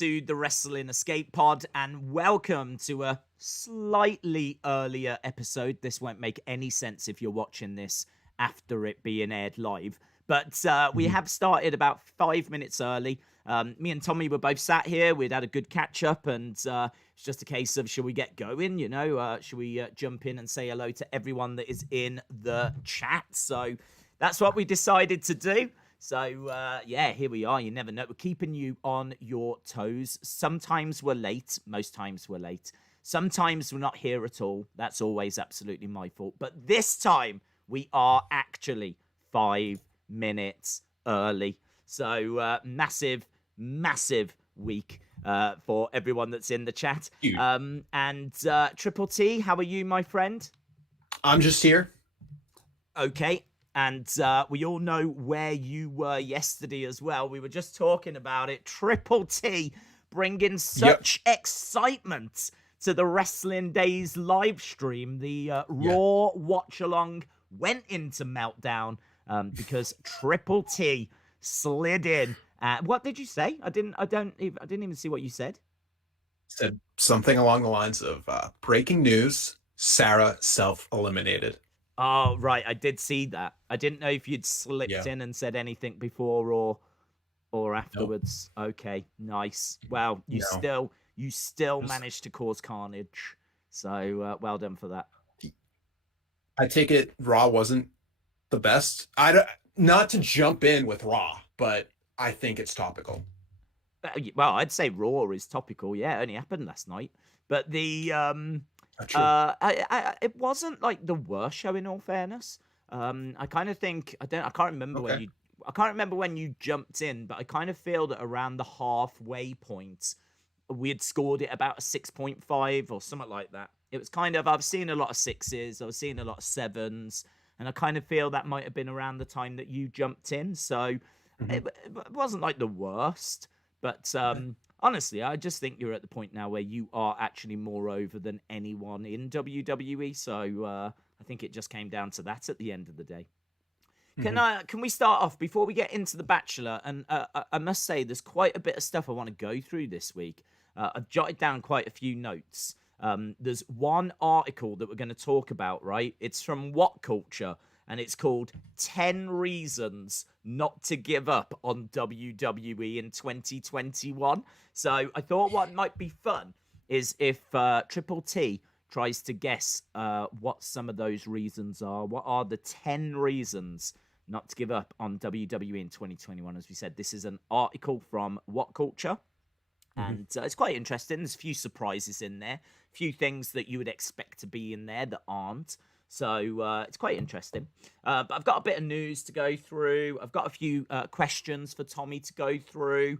to the Wrestling Escape Pod, and welcome to a slightly earlier episode. This won't make any sense if you're watching this after it being aired live, but we have started about 5 minutes early. Me and Tommy were both sat here. We'd had a good catch up, and it's just a case of, should we get going? You know, should we jump in and say hello to everyone that is in the chat? So that's what we decided to do. So, yeah, here we are. You never know. We're keeping you on your toes. Sometimes we're late. Most times we're late. Sometimes we're not here at all. That's always absolutely my fault. But this time, we are actually 5 minutes early. So, massive week for everyone that's in the chat. And Triple T, how are you, my friend? I'm just here. Okay. And we all know where you were yesterday as well. We were just talking about it. Triple T bringing such excitement to the Wrestling Days live stream. The Raw watch along went into meltdown because Triple T slid in. What did you say? I didn't even see what you said. Said something along the lines of breaking news: Sarah self-eliminated. Oh, right. I did see that. I didn't know if you'd slipped in and said anything before or afterwards. Nope. Okay, nice. Well, you still managed to cause carnage. So, well done for that. I take it Raw wasn't the best. Not to jump in with Raw, but I think it's topical. Well, I'd say Raw is topical. Yeah, it only happened last night. But the it wasn't like the worst show, in all fairness. I kind of think I can't remember when you jumped in, but I kind of feel that around the halfway point we had scored it about a 6.5 or something like that. It was kind of, I've seen a lot of 6s, I was seeing a lot of 7s, and I kind of feel that might have been around the time that you jumped in. So it wasn't like the worst, but honestly, I just think you're at the point now where you are actually more over than anyone in WWE. So I think it just came down to that at the end of the day. Can we start off before we get into The Bachelor? And I must say, there's quite a bit of stuff I want to go through this week. I've jotted down quite a few notes. There's one article that we're going to talk about, right? It's from What Culture, and it's called 10 Reasons Not to Give Up on WWE in 2021. So I thought what might be fun is if Triple T tries to guess what some of those reasons are. What are the 10 reasons not to give up on WWE in 2021? As we said, this is an article from What Culture. And it's quite interesting. There's a few surprises in there. A few things that you would expect to be in there that aren't. So it's quite interesting. But I've got a bit of news to go through. I've got a few questions for Tommy to go through.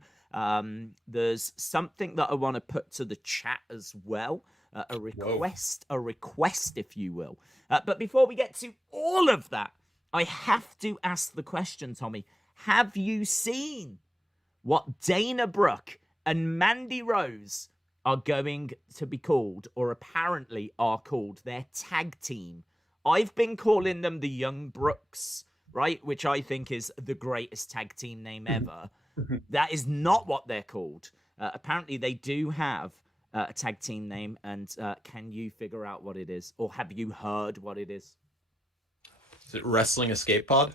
There's something that I want to put to the chat as well. A request, if you will. But before we get to all of that, I have to ask the question, Tommy. Have you seen what Dana Brooke and Mandy Rose are going to be called, or apparently are called, their tag team? I've been calling them the Young Brooks, right? Which I think is the greatest tag team name ever. That is not what they're called. Apparently, they do have a tag team name, and can you figure out what it is? Or have you heard what it is? Is it Wrestling Escape Pod?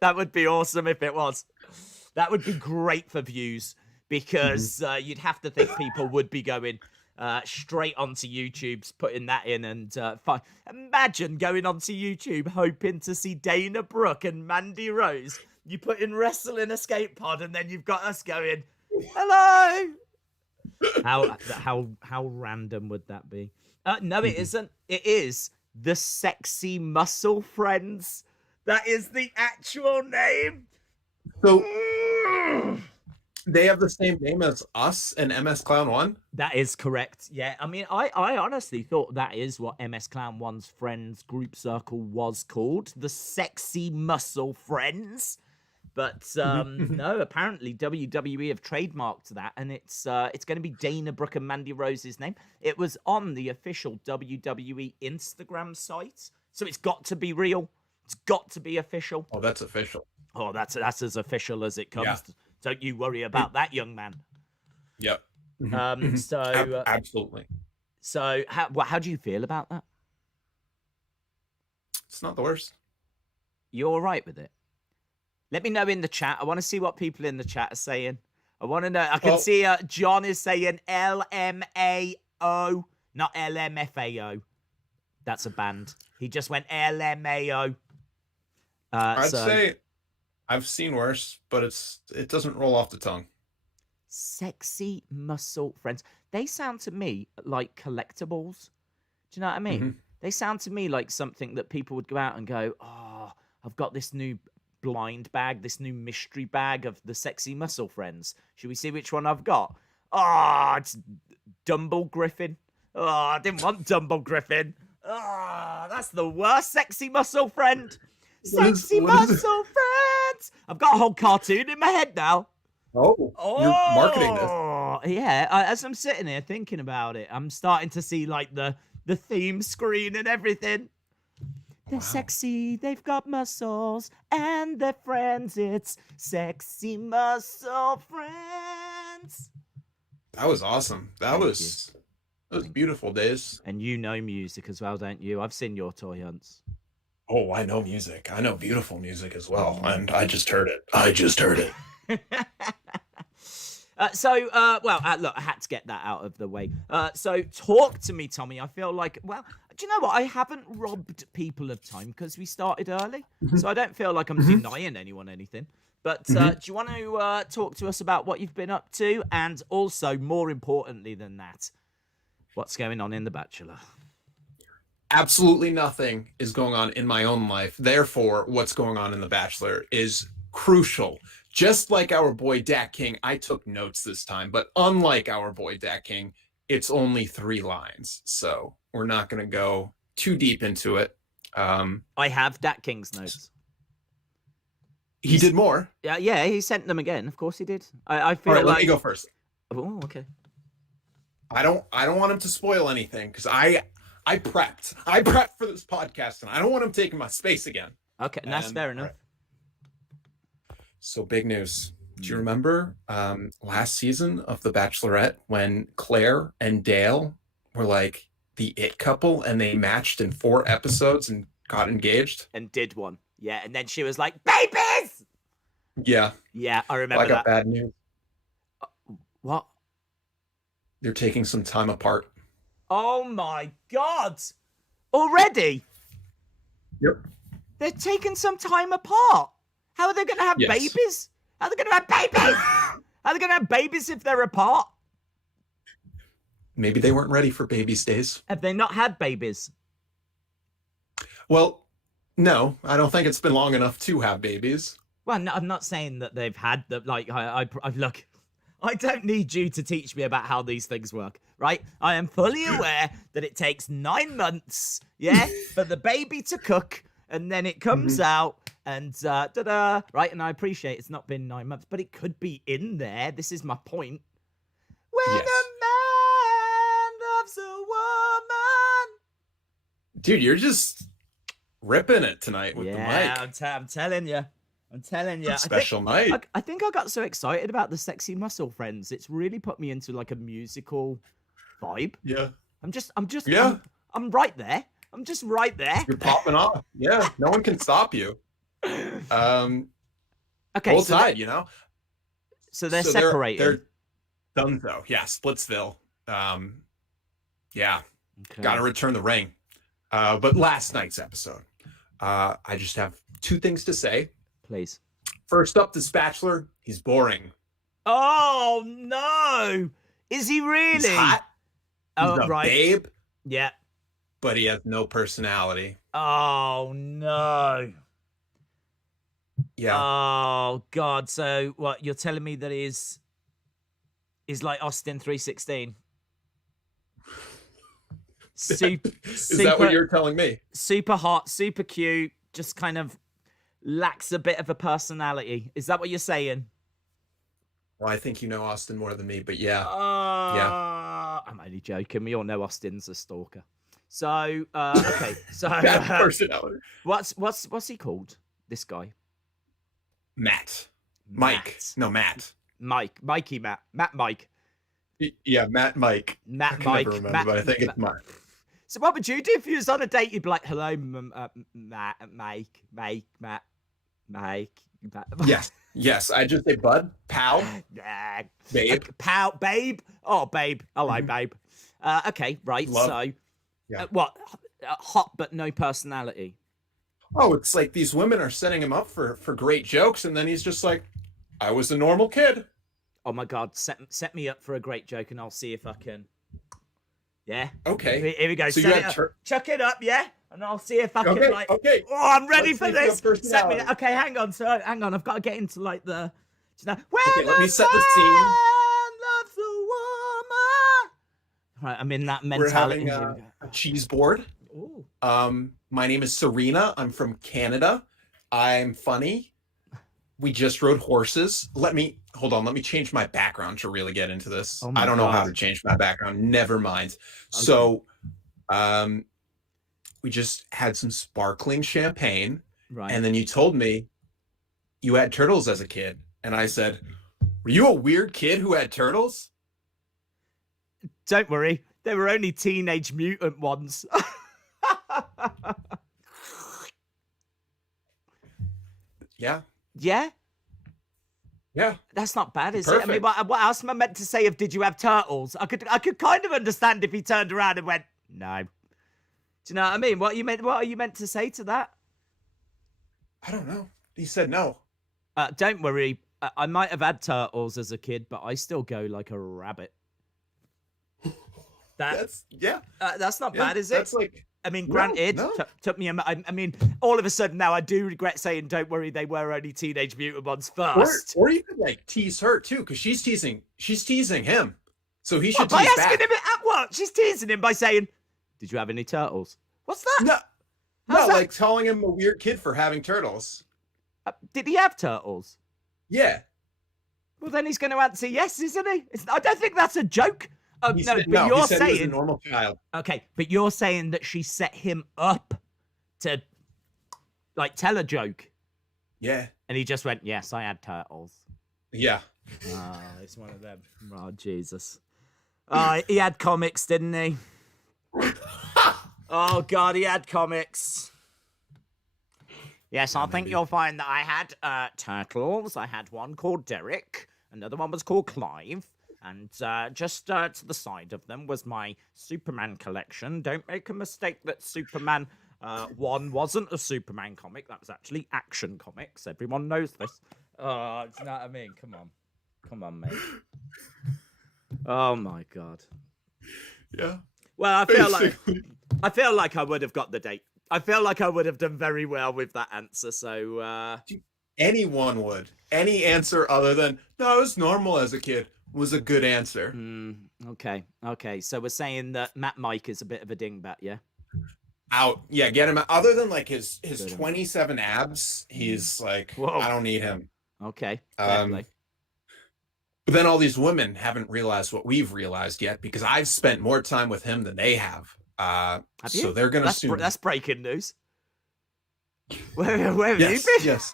That would be awesome if it was. That would be great for views, because you'd have to think people would be going straight onto YouTube, putting that in, and imagine going onto YouTube hoping to see Dana Brooke and Mandy Rose. You put in Wrestling Escape Pod, and then you've got us going, hello. How random would that be? No, it isn't. It is the Sexy Muscle Friends. That is the actual name. So they have the same name as us and MS Clown 1? That is correct. Yeah, I mean, I honestly thought that is what MS Clown 1's friends group circle was called, the Sexy Muscle Friends. But no, apparently WWE have trademarked that, and it's going to be Dana Brooke and Mandy Rose's name. It was on the official WWE Instagram site, so it's got to be real. It's got to be official. Oh, that's official. Oh, that's as official as it comes. Don't you worry about that, young man. Yep. Absolutely. So how do you feel about that? It's not the worst. You're all right with it? Let me know in the chat. I want to see what people in the chat are saying. I want to know. I can see John is saying LMAO, not LMFAO. That's a band. He just went LMAO. I'd say I've seen worse, but it doesn't roll off the tongue. Sexy muscle friends. They sound to me like collectibles. Do you know what I mean? They sound to me like something that people would go out and go, oh, I've got this new blind bag, this new mystery bag of the sexy muscle friends. Should we see which one I've got? Oh, it's Dumble Griffin. Oh, I didn't want Dumble Griffin. Oh, that's the worst sexy muscle friend. Sexy muscle friends. I've got a whole cartoon in my head now. Oh, you're marketing this. Yeah, as I'm sitting here thinking about it, I'm starting to see like the theme screen and everything. They're sexy, they've got muscles, and they're friends. It's sexy muscle friends. That was awesome. That was beautiful, Days. And you know music as well, don't you? I've seen your toy hunts. Oh, I know music. I know beautiful music as well. And I just heard it. Look, I had to get that out of the way. So talk to me, Tommy. I feel like, well, do you know what? I haven't robbed people of time because we started early. So I don't feel like I'm denying anyone anything. But do you want to talk to us about what you've been up to? And also, more importantly than that, what's going on in The Bachelor? Absolutely nothing is going on in my own life. Therefore, what's going on in The Bachelor is crucial. Just like our boy Dak King, I took notes this time, but unlike our boy Dak King, it's only 3 lines. So we're not going to go too deep into it. I have Dak King's notes. He did more. Yeah, he sent them again. Of course he did. I feel let me go first. Oh, okay. I don't want him to spoil anything because I prepped. I prepped for this podcast, and I don't want him taking my space again. Okay, that's fair enough. Right. So big news. Do you remember last season of The Bachelorette when Claire and Dale were like the it couple and they matched in 4 episodes and got engaged? And did one. Yeah, and then she was like, babies! Yeah. Yeah, I remember that. I got bad news. What? They're taking some time apart. Oh my God! Already? Yep. They're taking some time apart. How are they going to have babies? How are they going to have babies? How are they going to have babies if they're apart? Maybe they weren't ready for babies, Days. Have they not had babies? Well, no, I don't think it's been long enough to have babies. Well, no, I'm not saying that they've had the look. I don't need you to teach me about how these things work, right? I am fully aware that it takes 9 months, for the baby to cook, and then it comes out, and right? And I appreciate it's not been 9 months, but it could be in there. This is my point. When a man loves a woman. Dude, you're just ripping it tonight with the mic. I'm telling you. Special night. I think I got so excited about the sexy muscle friends. It's really put me into like a musical vibe. Yeah. I'm right there. I'm just right there. You're popping off. Yeah. No one can stop you. Okay. Hold tight, you know? So they're separated. They're done though. Yeah. Splitsville. Yeah. Okay. Got to return the ring. But last night's episode, I just have 2 things to say. Please. First up, this Bachelor, he's boring. Oh, no. Is he really? He's hot. He's a babe. Yeah. But he has no personality. Oh, no. Yeah. Oh, God. So, what, you're telling me that he's like Austin 316? Is that what you're telling me? Super hot, super cute, just kind of lacks a bit of a personality. Is that what you're saying? Well, I think you know Austin more than me, but yeah. I'm only joking. We all know Austin's a stalker. So, okay. So bad personality. What's he called? This guy? Matt. Mike. No, Matt. Mikey Matt. Matt Mike. Yeah, Matt Mike. Matt I can Mike. never remember, Matt, but I think it's Mike. So what would you do if you was on a date? You'd be like, hello, Matt, Mike, Matt. Yes. I just say bud, pal, babe. Okay, pal, babe. Oh, babe. Hello, babe. Okay, right. Love. So, Yeah. what? Hot but no personality. Oh, it's like these women are setting him up for great jokes, and then he's just like, I was a normal kid. Oh my God, set me up for a great joke, and I'll see if I can. Yeah. Okay. Here we go. So Set you it have up. Chuck it up, yeah, and I'll see if I can Okay. Oh, I'm ready Let's for see if you have this. Set me. personality. Okay, hang on. So hang on. I've got to get into like the. When Okay, let me set the scene. loves a woman. Right, I'm in that mentality. We're having a cheese board. Ooh. My name is Serena. I'm from Canada. I'm funny. We just rode horses. Let me change my background to really get into this. Oh my I don't know how God. to change my background. Never mind. Okay. So, we just had some sparkling champagne. Right. And then you told me you had turtles as a kid. And I said, were you a weird kid who had turtles? Don't worry. They were only Teenage Mutant ones. Yeah. Yeah? Yeah. That's not bad, is Perfect. it? I mean, what else am I meant to say if did you have turtles? I could kind of understand if he turned around and went, no. Do you know what I mean? What are you meant to say to that? I don't know. He said no. Don't worry. I might have had turtles as a kid, but I still go like a rabbit. That's not bad, is it? That's like, I mean, granted, no. took me I mean, all of a sudden now I do regret saying, don't worry, they were only Teenage Mutant ones first. Or you could like tease her too, because she's teasing him. So he should by tease asking back. him at work, she's teasing him by saying, did you have any turtles? What's that? No, like calling him a weird kid for having turtles. Did he have turtles? Yeah. Well, then he's going to answer yes, isn't he? I don't think that's a joke. He No, said, but he you're said he was a saying normal child. okay, but you're saying that she set him up to like tell a joke, Yeah. and he just went, "Yes, I had turtles." Yeah. Oh, it's one of them. Oh, Jesus. He had comics, didn't he? Oh God, he had comics. Yes, I think you'll find that I had turtles. I had one called Derek, another one was called Clive. And just to the side of them was my Superman collection. Don't make a mistake that Superman 1 wasn't a Superman comic. That was actually Action Comics. Everyone knows this. Do you know what I mean? Come on. Come on, mate. Oh, my God. Yeah. Well, I feel like I would have got the date. I feel like I would have done very well with that answer. So anyone would. Any answer other than, no, it was normal as a kid. Was a good answer. Okay. So we're saying that Matt Mike is a bit of a dingbat, yeah? Out. Yeah, get him out. Other than like his 27 abs, he's like, Whoa. I don't need him. Okay. But then all these women haven't realized what we've realized yet, because I've spent more time with him than they have. Have you? So they're gonna soon. That's breaking news. Where have you been? Yes.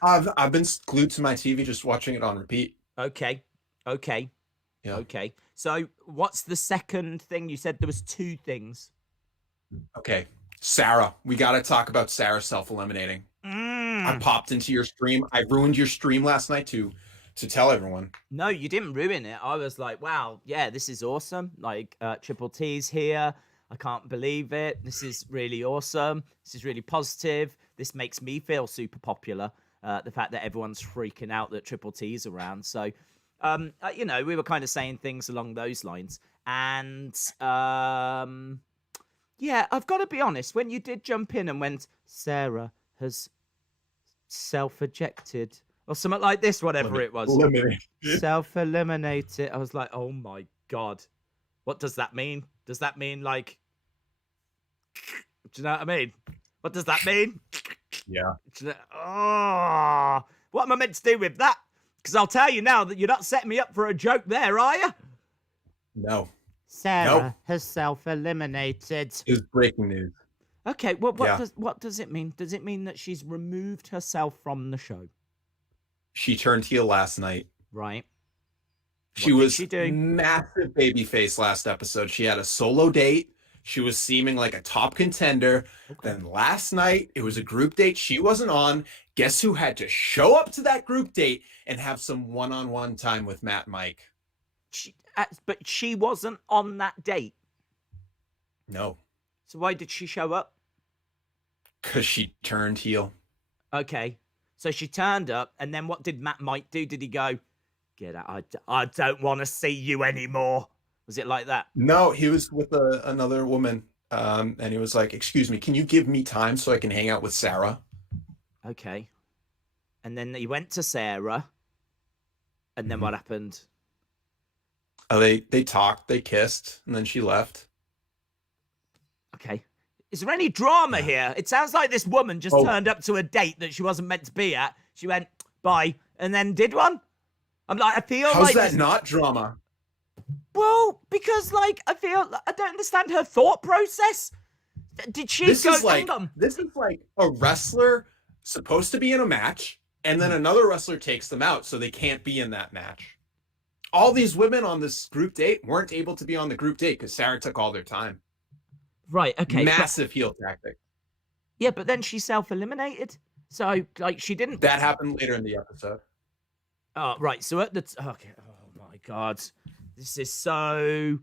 I've been glued to my TV, just watching it on repeat. Okay. Yeah. Okay. So what's the second thing? You said there was 2 things. Okay. Sarah. We got to talk about Sarah self-eliminating. I popped into your stream. I ruined your stream last night to tell everyone. No, you didn't ruin it. I was like, wow, yeah, this is awesome. Like, Triple T's here. I can't believe it. This is really awesome. This is really positive. This makes me feel super popular. The fact that everyone's freaking out that Triple T's around. So, we were kind of saying things along those lines. And, yeah, I've got to be honest. When you did jump in and went, Sarah has self-ejected or something like this, whatever it was. Self-eliminated. I was like, oh, my God. What does that mean? Does that mean, like... Do you know what I mean? What does that mean? Yeah. Oh, what am I meant to do with that? Because I'll tell you now that you're not setting me up for a joke there, are you? No. Sarah has self-eliminated. It was breaking news. Okay, well, what does it mean? Does it mean that she's removed herself from the show? She turned heel last night. Right. She What did was she do? massive babyface last episode. She had a solo date. She was seeming like a top contender. Okay. Then last night, it was a group date. She wasn't on. Guess who had to show up to that group date and have some one-on-one time with Matt and Mike? But she wasn't on that date. No. So why did she show up? Because she turned heel. Okay. So she turned up, and then what did Matt Mike do? Did he go, get out, I don't want to see you anymore? Was it like that? No, he was with another woman, and he was like, excuse me, can you give me time so I can hang out with Sarah? Okay. And then he went to Sarah, and then what happened? They talked, they kissed, and then she left. Okay. Is there any drama here? It sounds like this woman just turned up to a date that she wasn't meant to be at. She went, bye, and then did one? I'm like, I feel How's like... that not drama? Well, because, like, I don't understand her thought process. Did she This go... is like a wrestler supposed to be in a match, and then another wrestler takes them out so they can't be in that match. All these women on this group date weren't able to be on the group date because Sarah took all their time. Right, okay. Massive heel tactic. Yeah, but then she self-eliminated. So, like, she didn't... That happened later in the episode. Oh, right. So at the... Okay. Oh, my God. This is so...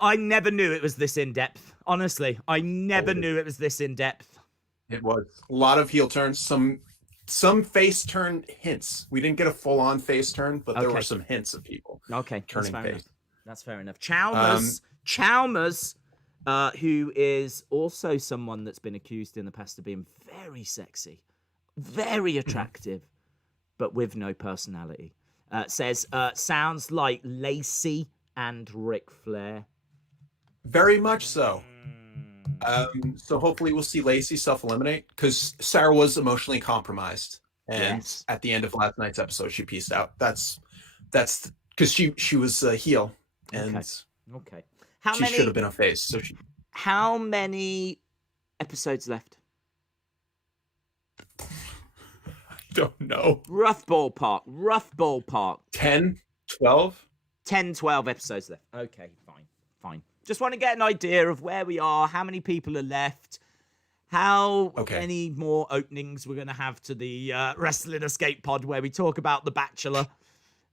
I never knew it was this in-depth. Honestly, I never knew it was this in-depth. It was. A lot of heel turns, some face turn hints. We didn't get a full-on face turn, but there were some hints of people turning face. That's fair enough. Chalmers, who is also someone that's been accused in the past of being very sexy, very attractive, but with no personality, says, sounds like Lacey and Ric Flair. Very much so. So hopefully we'll see Lacey self-eliminate because Sarah was emotionally compromised, and at the end of last night's episode, she pieced out. That's because she was a heel, and okay. She should have been a face. So how many episodes left? I don't know. Rough ballpark. 10, 12? 10, 12 episodes left. Okay, fine. Just want to get an idea of where we are, how many people are left, how many more openings we're going to have to the Wrestling Escape Pod where we talk about The Bachelor.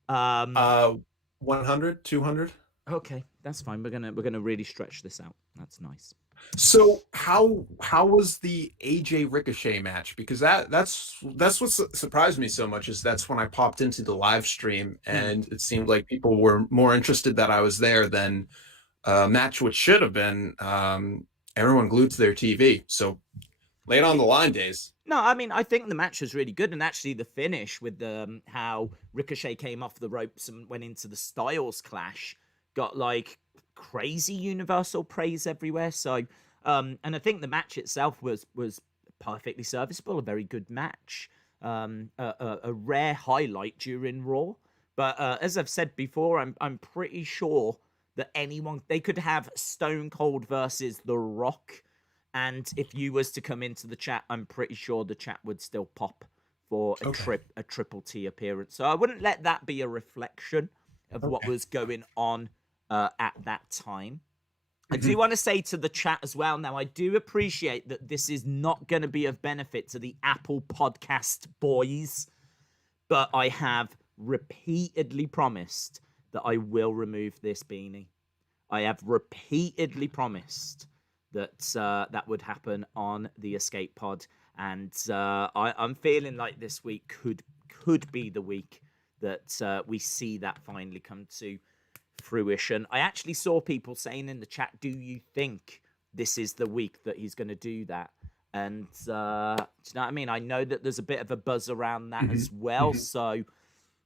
100, 200? Okay, that's fine. We're gonna really stretch this out. That's nice. So how was the AJ Ricochet match? Because that's what surprised me so much is that's when I popped into the live stream and it seemed like people were more interested that I was there than a match which should have been everyone glued to their TV. So late on the line days. No, I mean, I think the match was really good, and actually the finish with how Ricochet came off the ropes and went into the Styles Clash got like crazy universal praise everywhere. So, and I think the match itself was perfectly serviceable, a very good match, a rare highlight during Raw. But as I've said before, I'm pretty sure that they could have Stone Cold versus The Rock. And if you was to come into the chat, I'm pretty sure the chat would still pop for a Triple T appearance. So I wouldn't let that be a reflection of what was going on at that time. I do want to say to the chat as well, now I do appreciate that this is not going to be of benefit to the Apple Podcast boys, but I have repeatedly promised that I will remove this beanie. I have repeatedly promised that that would happen on the Escape Pod, and I'm feeling like this week could be the week that we see that finally come to fruition. I actually saw people saying in the chat, do you think this is the week that he's going to do that? And do you know what I mean? I know that there's a bit of a buzz around that as well, so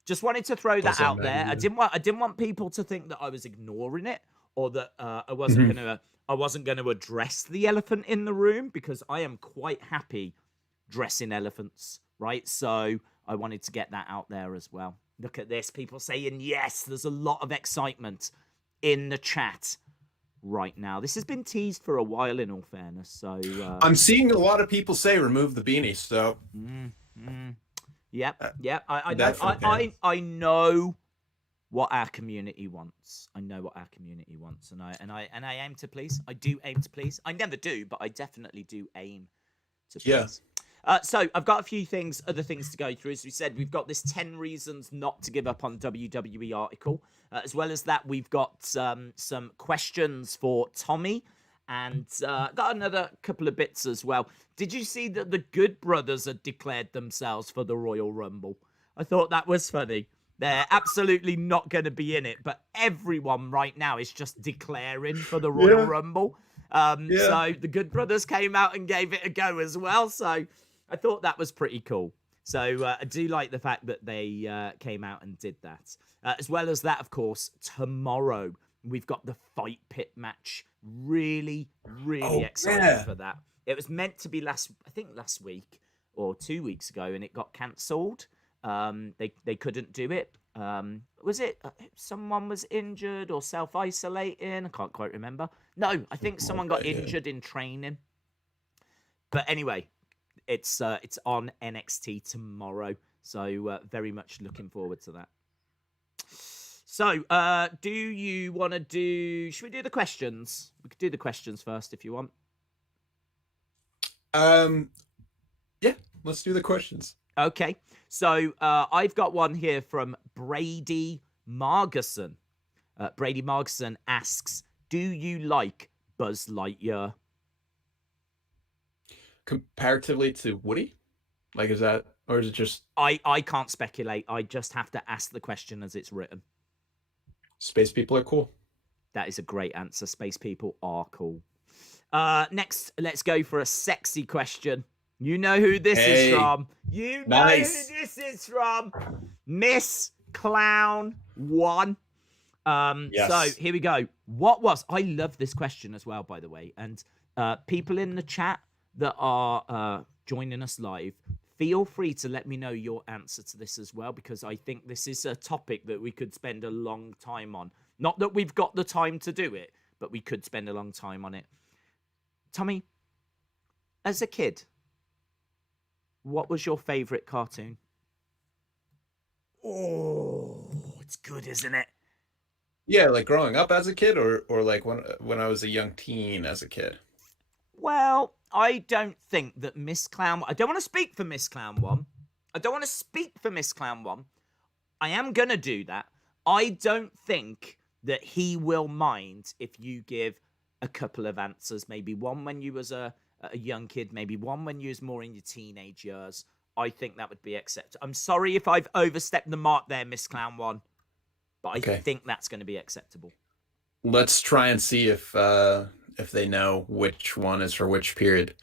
just wanted to throw that out there. I didn't want people to think that I was ignoring it, or that I wasn't going to address the elephant in the room, because I am quite happy dressing elephants, right? So I wanted to get that out there as well. Look at this. People saying yes. There's a lot of excitement in the chat right now. This has been teased for a while, in all fairness. So I'm seeing a lot of people say remove the beanie. So Yep. I know what our community wants. I know what our community wants, and I aim to please. I do aim to please. I never do, but I definitely do aim to please. So I've got a few other things to go through. As we said, we've got this 10 reasons not to give up on WWE article. As well as that, we've got some questions for Tommy. And got another couple of bits as well. Did you see that the Good Brothers had declared themselves for the Royal Rumble? I thought that was funny. They're absolutely not going to be in it, but everyone right now is just declaring for the Royal Rumble. So the Good Brothers came out and gave it a go as well. So I thought that was pretty cool. So I do like the fact that they came out and did that. As well as that, of course, tomorrow we've got the Fight Pit match. Really excited for that. It was meant to be last week or 2 weeks ago, and it got cancelled. They couldn't do it. Was it someone was injured or self-isolating? I can't quite remember. No, I think someone got injured in training. But anyway, it's on NXT tomorrow, so very much looking forward to that. So, do you want to should we do the questions? We could do the questions first if you want. Yeah, let's do the questions. Okay. So, I've got one here from Brady Margerson. Brady Margerson asks, do you like Buzz Lightyear? Comparatively to Woody? Like, is that, or is it just... I can't speculate. I just have to ask the question as it's written. Space people are cool. That is a great answer. Space people are cool. Next, let's go for a sexy question. You know who this is from. You know who this is from. Miss Clown 1. Yes. So here we go. I love this question as well, by the way. And people in the chat that are joining us live, feel free to let me know your answer to this as well, because I think this is a topic that we could spend a long time on. Not that we've got the time to do it, but we could spend a long time on it. Tommy, as a kid, what was your favorite cartoon? Oh, it's good, isn't it? Yeah, like growing up as a kid, or like when I was a young teen as a kid. Well, I don't think that Miss Clown... I don't want to speak for Miss Clown 1. I am going to do that. I don't think that he will mind if you give a couple of answers. Maybe one when you was a young kid. Maybe one when you was more in your teenage years. I think that would be acceptable. I'm sorry if I've overstepped the mark there, Miss Clown 1. But I think that's going to be acceptable. Let's try and see if they know which one is for which period.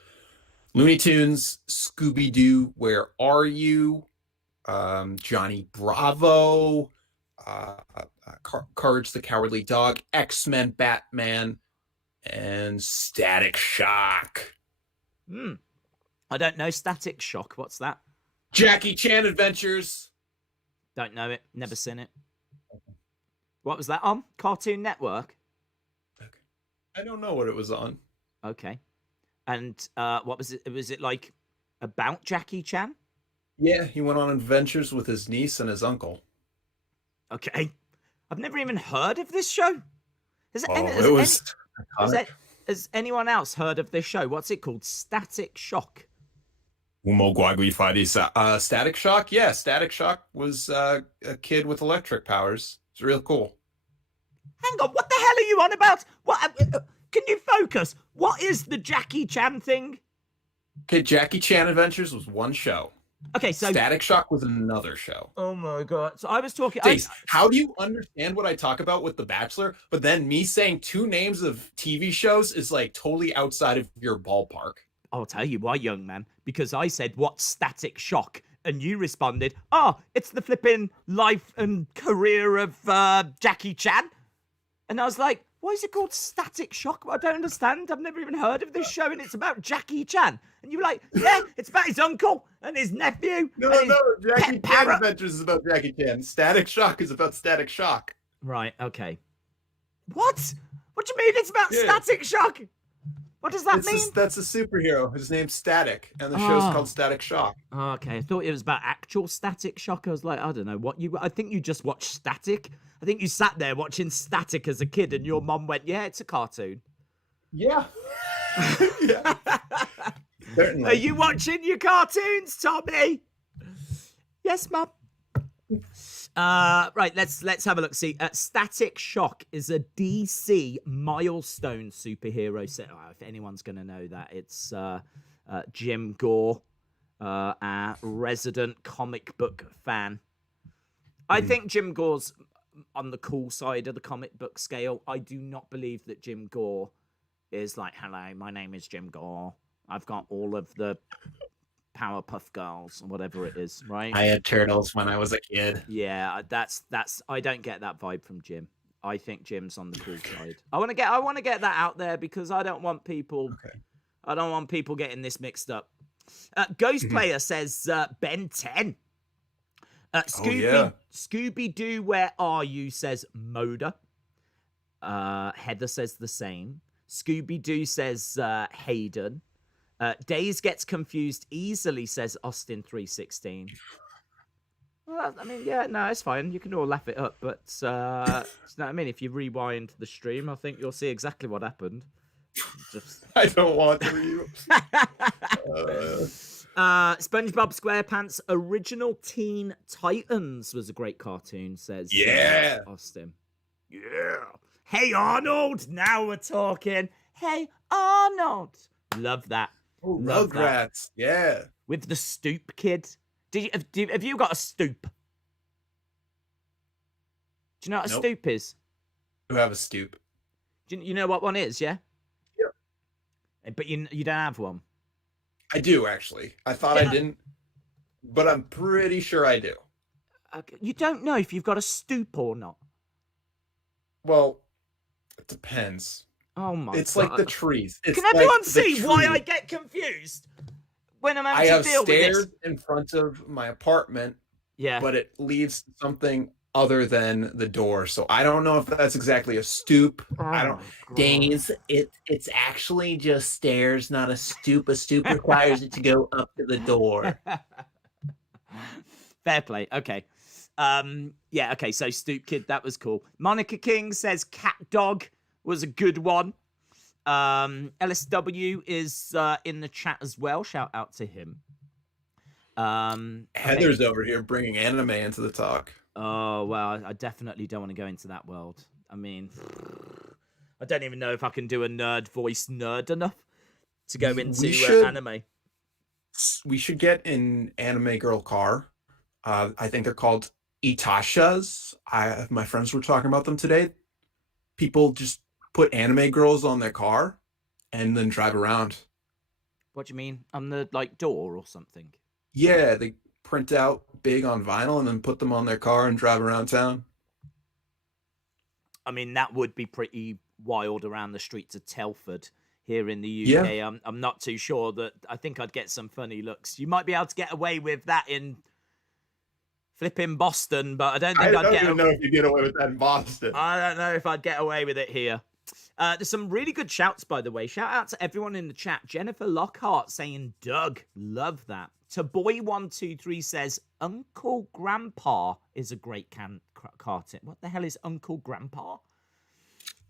Looney Tunes, Scooby-Doo, Where Are You? Johnny Bravo, Courage the Cowardly Dog, X-Men, Batman, and Static Shock. I don't know Static Shock. What's that? Jackie Chan Adventures. Don't know it. Never seen it. What was that on? Cartoon Network? Okay. I don't know what it was on. Okay. And what was it? Was it like about Jackie Chan? Yeah, he went on adventures with his niece and his uncle. Okay. I've never even heard of this show. Has anyone else heard of this show? What's it called? Static Shock. Static Shock? Yeah, Static Shock was a kid with electric powers. It's real cool. Hang on, what the hell are you on about? What? Can you focus? What is the Jackie Chan thing? Okay, Jackie Chan Adventures was one show. Okay, so Static Shock was another show. Oh my god! So I was talking. Dace, how do you understand what I talk about with The Bachelor, but then me saying two names of TV shows is like totally outside of your ballpark? I'll tell you why, young man. Because I said, "What's Static Shock?" and you responded, "Oh, it's the flipping life and career of Jackie Chan." And I was like, why is it called Static Shock? I don't understand. I've never even heard of this show, and it's about Jackie Chan. And you were like, yeah, it's about his uncle and his nephew. No, Jackie Chan Adventures is about Jackie Chan. Static Shock is about Static Shock. Right, okay. What? What do you mean it's about Static Shock? What does that mean? That's a superhero. His name's Static, and the show's called Static Shock. Oh, okay, I thought it was about actual Static Shock. I was like, I don't know I think you just watched Static. I think you sat there watching Static as a kid, and your mum went, "Yeah, it's a cartoon." Yeah. Yeah. Certainly. Are you watching your cartoons, Tommy? Yes, Mum. Right, let's have a look. See, Static Shock is a DC milestone superhero set. If anyone's going to know that, it's Jim Gore, our resident comic book fan. I think Jim Gore's on the cool side of the comic book scale. I do not believe that Jim Gore is like, "Hello, my name is Jim Gore. I've got all of the Powerpuff Girls," or whatever it is, right? I had turtles when I was a kid. Yeah, that's. I don't get that vibe from Jim. I think Jim's on the cool side. I want to get that out there because I don't want people. Okay. I don't want people getting this mixed up. Ghost Player says Ben 10. Scooby Doo, where are you? Says Moda. Heather says the same. Scooby Doo says Hayden. Days gets confused easily, says Austin 316. Well, I mean, yeah, no, it's fine. You can all laugh it up, but you know what I mean? If you rewind the stream, I think you'll see exactly what happened. I don't want to. SpongeBob SquarePants original Teen Titans was a great cartoon, says Austin. Yeah. Hey Arnold, now we're talking. Hey Arnold. Love that. Oh, Rugrats. Yeah. With the stoop kid. Have you got a stoop? Do you know what a stoop is? You have a stoop. Do you know what one is, yeah? Yeah. But you don't have one? I do, actually. I thought I didn't, but I'm pretty sure I do. You don't know if you've got a stoop or not? Well, it depends. Oh my God. It's like the trees. It's Can everyone see why I get confused when I'm having to deal with this? I have stairs in front of my apartment, but it leaves something other than the door. So I don't know if that's exactly a stoop. I don't. Days, it's actually just stairs, not a stoop. A stoop requires it to go up to the door. Fair play. Okay. Yeah, okay, so Stoop Kid, that was cool. Monica King says Cat Dog was a good one. LSW is in the chat as well. Shout out to him. Heather's over here bringing anime into the talk. Oh, well, I definitely don't want to go into that world. I mean, I don't even know if I can do a nerd voice nerd enough to go into anime. We should get an anime girl car. I think they're called Itashas. My friends were talking about them today. People just put anime girls on their car and then drive around. What do you mean? On the door or something? Yeah, they print out big on vinyl and then put them on their car and drive around town. I mean, that would be pretty wild around the streets of Telford here in the UK. Yeah. I'm not too sure that I think I'd get some funny looks. You might be able to get away with that in flipping Boston, but I don't think I'd get away. I don't know if you get away with that in Boston. I don't know if I'd get away with it here. There's some really good shouts, by the way. Shout out to everyone in the chat. Jennifer Lockhart saying Doug. Love that. Toboy123 says Uncle Grandpa is a great cartoon. What the hell is Uncle Grandpa?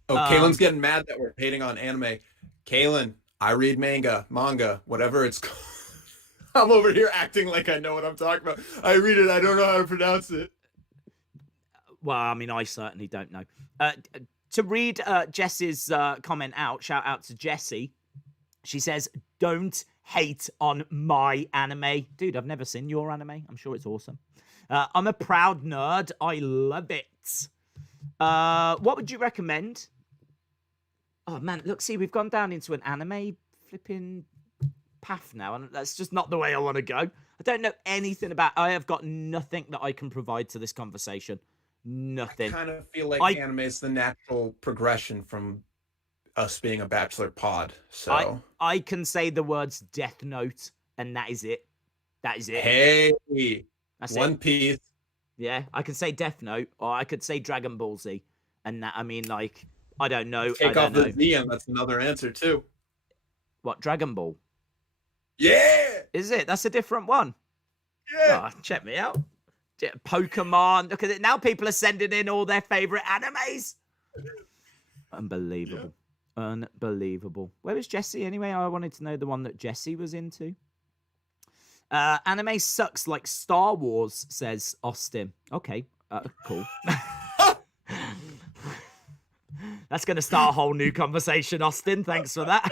Oh, Kaylin's getting mad that we're hating on anime. Kaylin, I read manga, whatever it's called. I'm over here acting like I know what I'm talking about. I read it. I don't know how to pronounce it. Well, I mean, I certainly don't know. To read Jess's comment out, shout out to Jessie. She says, don't hate on my anime. Dude, I've never seen your anime. I'm sure it's awesome. I'm a proud nerd. I love it. What would you recommend? Oh, man, look, see, we've gone down into an anime flipping path now, and that's just not the way I want to go. I don't know anything about... I have got nothing that I can provide to this conversation. Nothing. I kind of feel like anime is the natural progression from us being a Bachelor pod. So I can say the words Death Note, and that is it. That is it. Hey, that's One Piece. Yeah, I can say Death Note, or I could say Dragon Ball Z, and that, I mean, I don't know. Take off the Z, and that's another answer too. What, Dragon Ball? Yeah. Is it? That's a different one. Yeah. Oh, check me out. Pokemon. Look at it. Now people are sending in all their favorite animes. Unbelievable. Yeah. Unbelievable. Where was Jesse anyway? I wanted to know the one that Jesse was into. Anime sucks like Star Wars, says Austin. Okay, cool. That's going to start a whole new conversation, Austin. Thanks for that.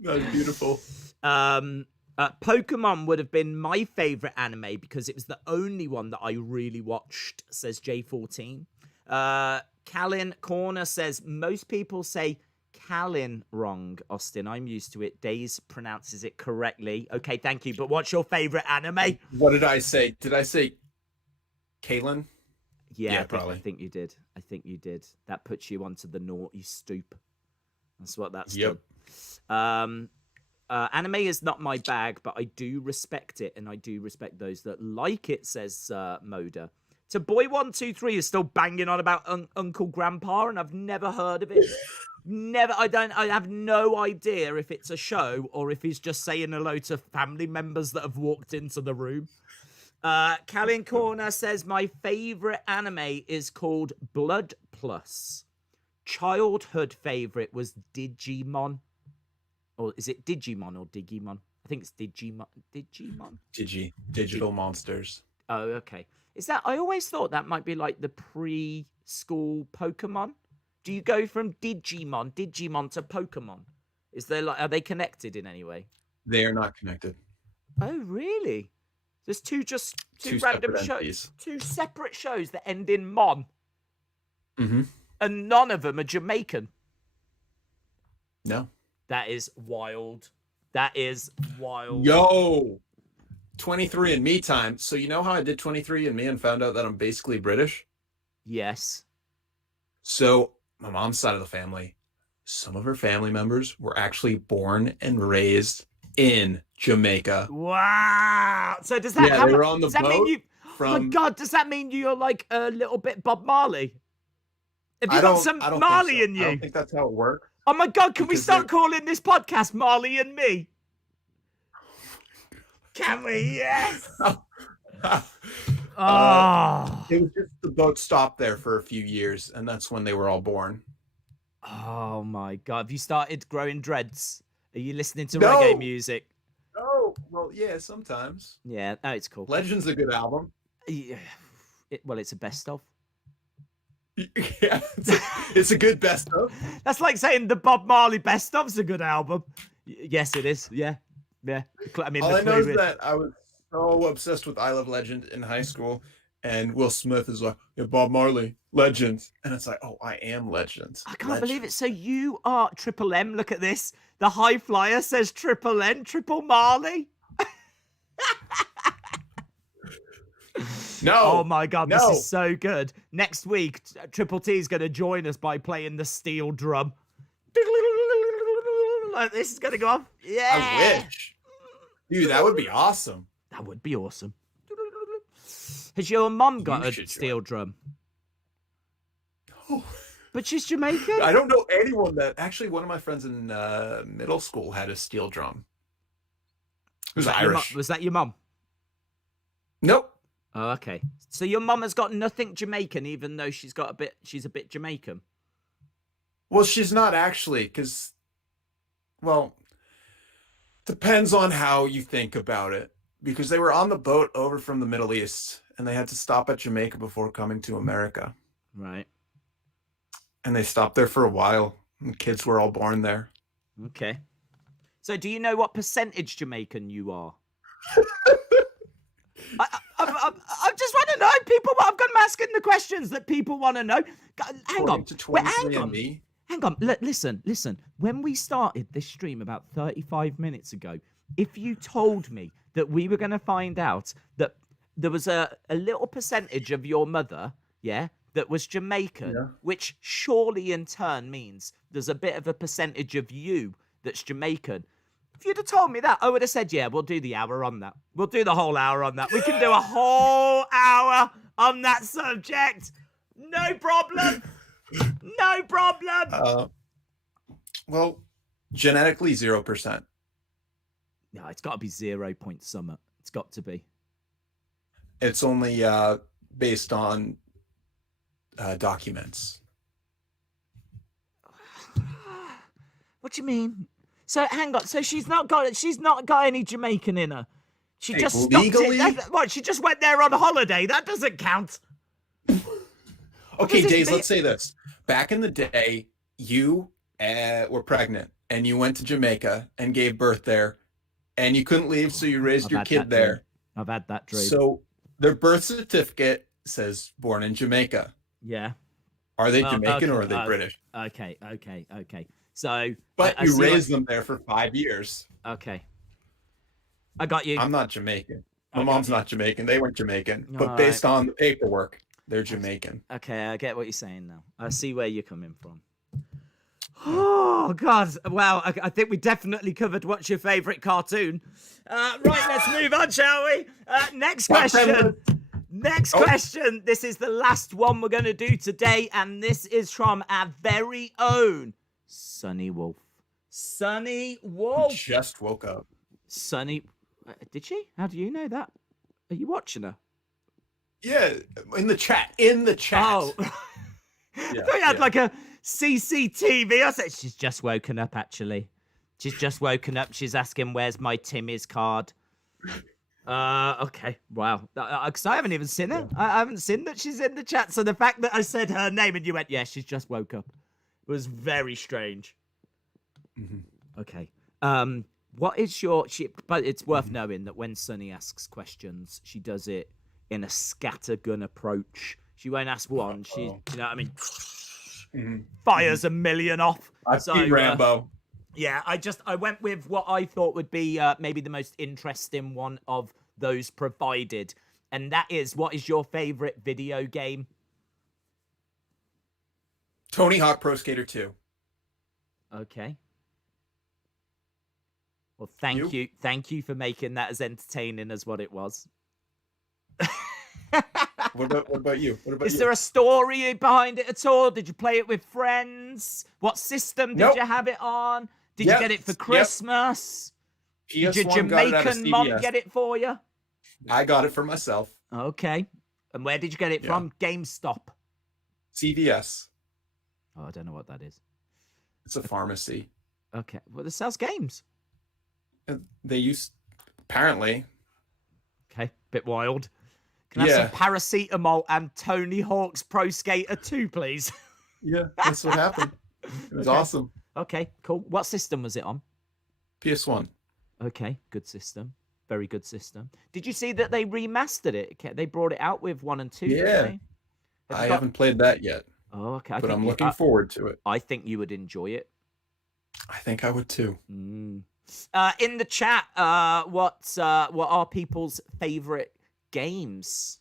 That's beautiful. Pokemon would have been my favorite anime because it was the only one that I really watched, says J14. Callan Corner says, most people say Callan wrong, Austin. I'm used to it. Days pronounces it correctly. Okay, thank you. But what's your favorite anime? What did I say? Did I say Kalen? Yeah, probably. I think you did. I think you did. That puts you onto the naughty stoop. That's what that's yep. done. Anime is not my bag, but I do respect it, and I do respect those that like it, says Moda. So Boy123 is still banging on about Uncle Grandpa, and I've never heard of it. I have no idea if it's a show or if he's just saying hello to family members that have walked into the room. Callan Corner says, my favorite anime is called Blood Plus. Childhood favorite was Digimon. Or is it Digimon or Digimon? I think it's Digimon. Digital monsters. Oh, okay. Is that, I always thought that might be like the preschool Pokemon. Do you go from Digimon to Pokemon? Is there like, are they connected in any way? They are not connected. Oh, really? There's two random shows. Two separate shows that end in Mon. Mm-hmm. And none of them are Jamaican. No. That is wild. That is wild. Yo! 23andMe time. So you know how I did 23andMe and found out that I'm basically British? Yes. So my mom's side of the family, some of her family members were actually born and raised in Jamaica. Wow. So does that they were on the boat oh my God, does that mean you're like a little bit Bob Marley? Have you got some Marley in you? I don't think that's how it works. Oh my God, can we start calling this podcast Marley and Me? Can we? Yes. It was just the boat stopped there for a few years, and that's when they were all born. Oh my God. Have you started growing dreads? Are you listening to reggae music? Oh, well, yeah, sometimes. Yeah, no, it's cool. Legend's a good album. Yeah. It's a best of. Yeah, it's a good best of. That's like saying the Bob Marley best of's a good album. Yes, it is. Yeah. I mean, all I know is that I was so obsessed with I Love Legend in high school, and Will Smith is like, yeah, Bob Marley, Legend. And it's like, oh, I am Legend. I can't believe it. So you are Triple M. Look at this. The High Flyer says Triple N, Triple Marley. No. Oh my God, this is so good. Next week, Triple T is going to join us by playing the steel drum. Like, this is going to go off. Yeah. I wish. Dude, that would be awesome. That would be awesome. Has your mum got a steel drum? Oh. But she's Jamaican? I don't know anyone that... Actually, one of my friends in middle school had a steel drum. It was Irish. Was that your mum? Nope. Oh, okay. So your mum has got nothing Jamaican, even though she's a bit Jamaican. Well, she's not actually, because, well, depends on how you think about it. Because they were on the boat over from the Middle East, and they had to stop at Jamaica before coming to America. Right. And they stopped there for a while, and kids were all born there. Okay. So do you know what percentage Jamaican you are? I just want to know. I've got asking the questions that people want to know. Hang on. Hang on. Listen. When we started this stream about 35 minutes ago, if you told me that we were going to find out that there was a little percentage of your mother, that was Jamaican, which surely in turn means there's a bit of a percentage of you that's Jamaican. If you'd have told me that, I would have said, yeah, we'll do the hour on that. We'll do the whole hour on that. We can do a whole hour on that subject. No problem. No problem. Well, Genetically 0%. No, it's got to be 0 point summit. It's got to be. It's only based on documents. What do you mean? So hang on. So she's not got any Jamaican in her. She just legally. What? She just went there on holiday. That doesn't count. Okay, Days. Let's say this. Back in the day, you were pregnant and you went to Jamaica and gave birth there, and you couldn't leave, so you raised your kid there. I've had that dream. So their birth certificate says born in Jamaica. Yeah. Are they Jamaican or are they British? Okay. So, but you raised them there for 5 years. Okay. I got you. I'm not Jamaican. My mom's not Jamaican. They weren't Jamaican. But based on the paperwork, they're Jamaican. Okay, I get what you're saying now. I see where you're coming from. Oh, God. Well, I think we definitely covered what's your favourite cartoon. Right, let's move on, shall we? Next question. Question. This is the last one we're going to do today, and this is from our very own Sunny Wolf. Sunny Wolf. Just woke up. Sunny. Did she? How do you know that? Are you watching her? Yeah, in the chat. Oh. I thought you had like a CCTV. I said, she's just woken up, actually. She's just woken up. She's asking, where's my Timmy's card? Okay. Wow. Because I haven't even seen her. I haven't seen that she's in the chat. So the fact that I said her name and you went, yeah, she's just woke up, was very strange. Mm-hmm. Okay. What is your... But it's worth knowing that when Sunny asks questions, she does it in a scattergun approach. She won't ask one. She, you know what I mean? Fires a million off. I've seen Rambo. Yeah, I went with what I thought would be maybe the most interesting one of those provided. And that is, what is your favorite video game? Tony Hawk Pro Skater 2. Okay. Well, thank you. Thank you for making that as entertaining as what it was. What about you? Is there a story behind it at all? Did you play it with friends? What system did you have it on? Did you get it for Christmas? Did your Jamaican mom get it for you? I got it for myself. Okay. And where did you get it from? GameStop. CVS. Oh, I don't know what that is. It's a pharmacy. Okay. Well, it sells games. They used, apparently. Okay. Bit wild. Can I have some paracetamol and Tony Hawk's Pro Skater 2, please? Yeah, that's what happened. It was awesome. Okay, cool. What system was it on? PS1. Okay, good system. Very good system. Did you see that they remastered it? They brought it out with 1 and 2. Yeah. I haven't played that yet. Oh, okay. But I'm looking forward to it. I think you would enjoy it. I think I would too. In the chat, what are people's favorite games?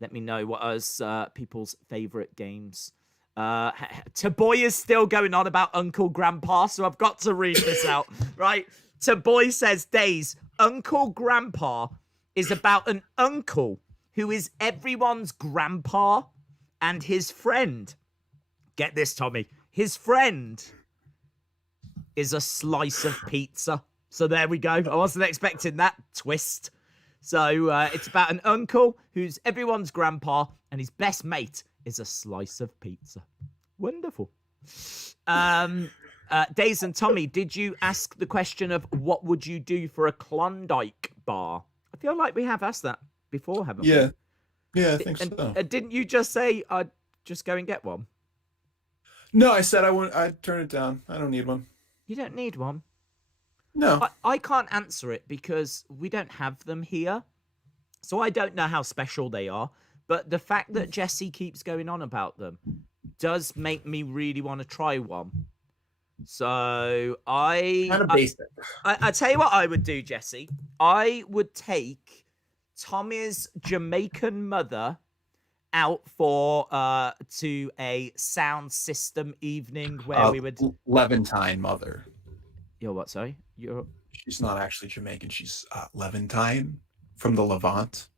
Let me know what is people's favorite games. Taboy is still going on about Uncle Grandpa, so I've got to read this out. Right? Taboy says, Days, Uncle Grandpa is about an uncle who is everyone's grandpa and his friend. Get this, Tommy. His friend is a slice of pizza. So there we go. I wasn't expecting that twist. So it's about an uncle who's everyone's grandpa and his best mate is a slice of pizza. Wonderful. Days and Tommy, did you ask the question of what would you do for a Klondike bar? I feel like we have asked that before, haven't we? Yeah, I think so. Didn't you just say I'd just go and get one? No, I said I'd turn it down. I don't need one. You don't need one? No. I can't answer it because we don't have them here. So I don't know how special they are. But the fact that Jesse keeps going on about them does make me really want to try one. So kind of basic. I tell you what I would do, Jesse. I would take Tommy's Jamaican mother out for to a sound system evening where we would Levantine mother. You're what? Sorry, She's not actually Jamaican. She's Levantine from the Levant.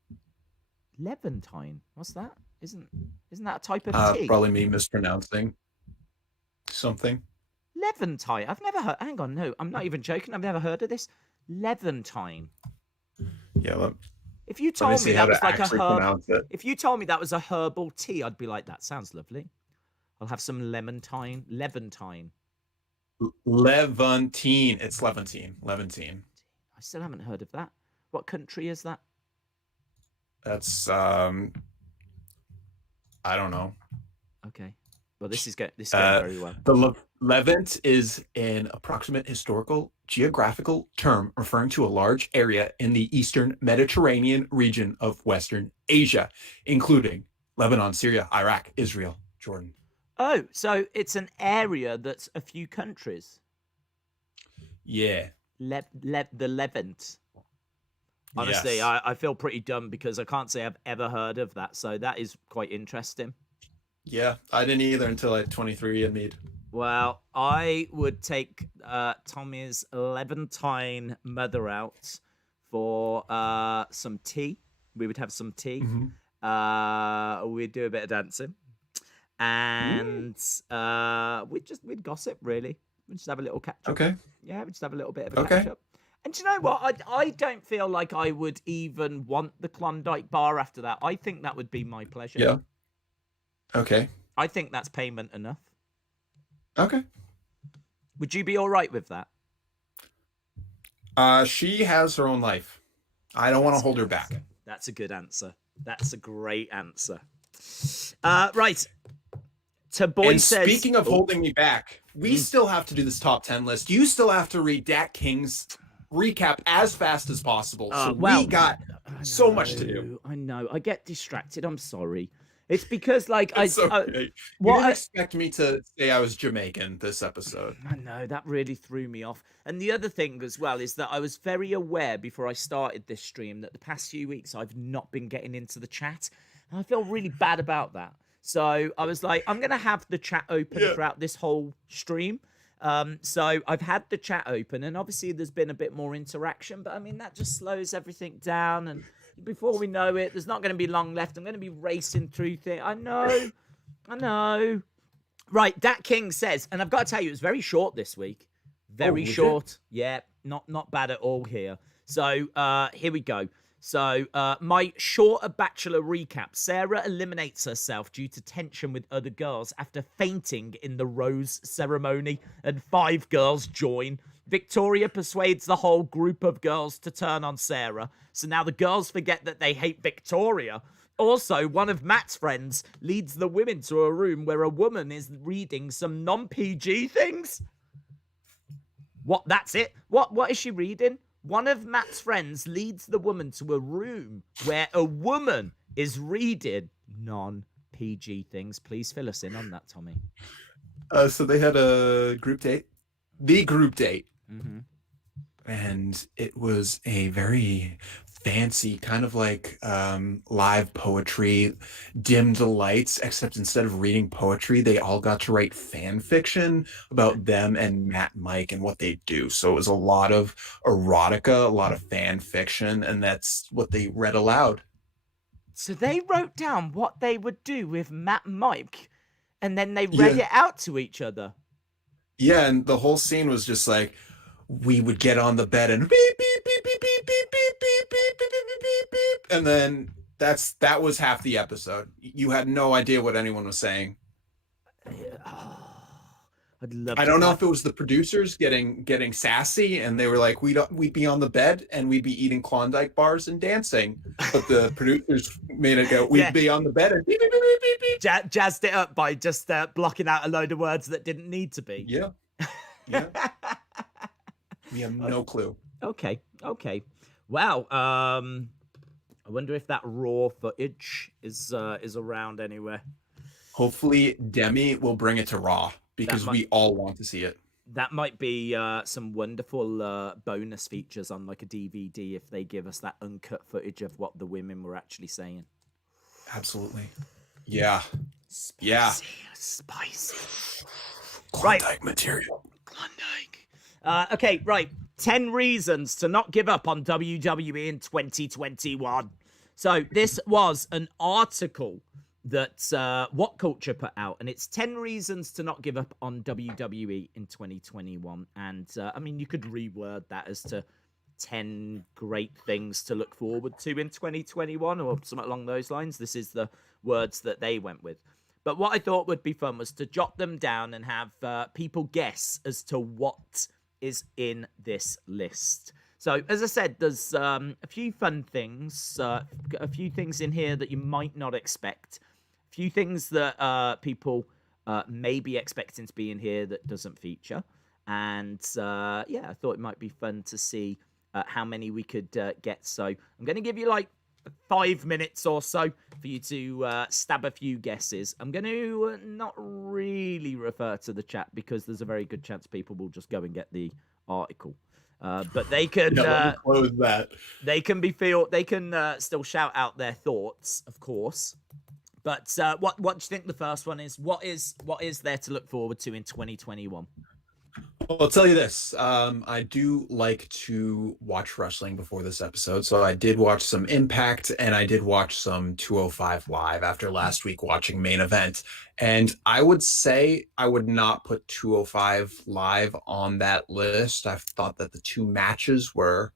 Levantine? What's that? Isn't that a type of tea? Probably me mispronouncing something. Levantine. I've never heard. Hang on, no, I'm not even joking. I've never heard of this. Levantine. Yeah. If you told me that was like a herb, if you told me that was a herbal tea, I'd be like, that sounds lovely. I'll have some Levantine. Levantine. It's Levantine. I still haven't heard of that. What country is that? That's I don't know. Okay. Well, this is going very well. The Levant is an approximate historical geographical term referring to a large area in the eastern Mediterranean region of Western Asia, including Lebanon, Syria, Iraq, Israel, Jordan. Oh, so it's an area that's a few countries. Yeah. The Levant. Honestly, yes. I feel pretty dumb because I can't say I've ever heard of that. So that is quite interesting. Yeah, I didn't either until I 23 and mead. Well, I would take Tommy's Levantine mother out for some tea. We would have some tea. Mm-hmm. We'd do a bit of dancing. And we'd gossip, really. We'd just have a little catch up. Okay. Yeah, we'd just have a little bit of a catch up. And do you know what? I don't feel like I would even want the Klondike bar after that. I think that would be my pleasure. Yeah. Okay. I think that's payment enough. Okay. Would you be all right with that? She has her own life. I don't want to hold her back. That's a good answer. That's a great answer. Right. Taboy says... Speaking of holding me back, we still have to do this top 10 list. You still have to read Dak King's recap as fast as possible. So we got so much to do. I know. I get distracted. I'm sorry. It's because, like, okay. You didn't expect me to say I was Jamaican this episode. I know, that really threw me off. And the other thing as well is that I was very aware before I started this stream that the past few weeks I've not been getting into the chat. And I feel really bad about that. So I was like, I'm going to have the chat open throughout this whole stream. So I've had the chat open, and obviously there's been a bit more interaction, but I mean, that just slows everything down. And before we know it, there's not going to be long left. I'm going to be racing through things. I know. Right, Dak King says, and I've got to tell you, it was very short this week. Very short. Yeah, not bad at all here. So here we go. So my shorter Bachelor recap. Sarah eliminates herself due to tension with other girls after fainting in the rose ceremony, and 5 girls join. Victoria persuades the whole group of girls to turn on Sarah. So now the girls forget that they hate Victoria. Also, one of Matt's friends leads the women to a room where a woman is reading some non-PG things. What? That's it? What is she reading? One of Matt's friends leads the woman to a room where a woman is reading non-PG things. Please fill us in on that, Tommy. So they had a group date. The group date. Mm-hmm. And it was a very fancy kind of like live poetry, dimmed the lights, except instead of reading poetry, they all got to write fan fiction about them and Matt and Mike and what they do. So it was a lot of erotica, a lot of fan fiction, and that's what they read aloud. So they wrote down what they would do with Matt and Mike, and then they read it out to each other. Yeah, and the whole scene was just like, we would get on the bed and beep, beep, beep, beep, beep, beep, beep, beep, beep, beep, beep, beep, beep. And then that was half the episode. You had no idea what anyone was saying. I don't know if it was the producers getting sassy and they were like, we'd be on the bed and we'd be eating Klondike bars and dancing. But the producers made it go, we'd be on the bed and beep, beep, beep, beep, beep. Jazzed it up by just blocking out a load of words that didn't need to be. Yeah. We have no clue. Okay. Wow. I wonder if that raw footage is around anywhere. Hopefully, Demi will bring it to Raw because we all want to see it. That might be some wonderful bonus features on like a DVD if they give us that uncut footage of what the women were actually saying. Absolutely. Yeah. Spicy. Klondike material. Klondike. Okay, right. 10 reasons to not give up on WWE in 2021. So this was an article that What Culture put out, and it's 10 reasons to not give up on WWE in 2021. And I mean, you could reword that as to 10 great things to look forward to in 2021 or something along those lines. This is the words that they went with. But what I thought would be fun was to jot them down and have people guess as to what is in this list. So, as I said, there's a few fun things, a few things in here that you might not expect, a few things that people may be expecting to be in here that doesn't feature. And yeah, I thought it might be fun to see how many we could get. So I'm going to give you like 5 minutes or so for you to stab a few guesses. I'm going to not really refer to the chat because there's a very good chance people will just go and get the article. But they can close that. They can still shout out their thoughts, of course. But what do you think the first one is? What is there to look forward to in 2021? Well, I'll tell you this. I do like to watch wrestling before this episode. So I did watch some Impact and I did watch some 205 Live after last week watching Main Event. And I would say I would not put 205 Live on that list. I thought that the two matches were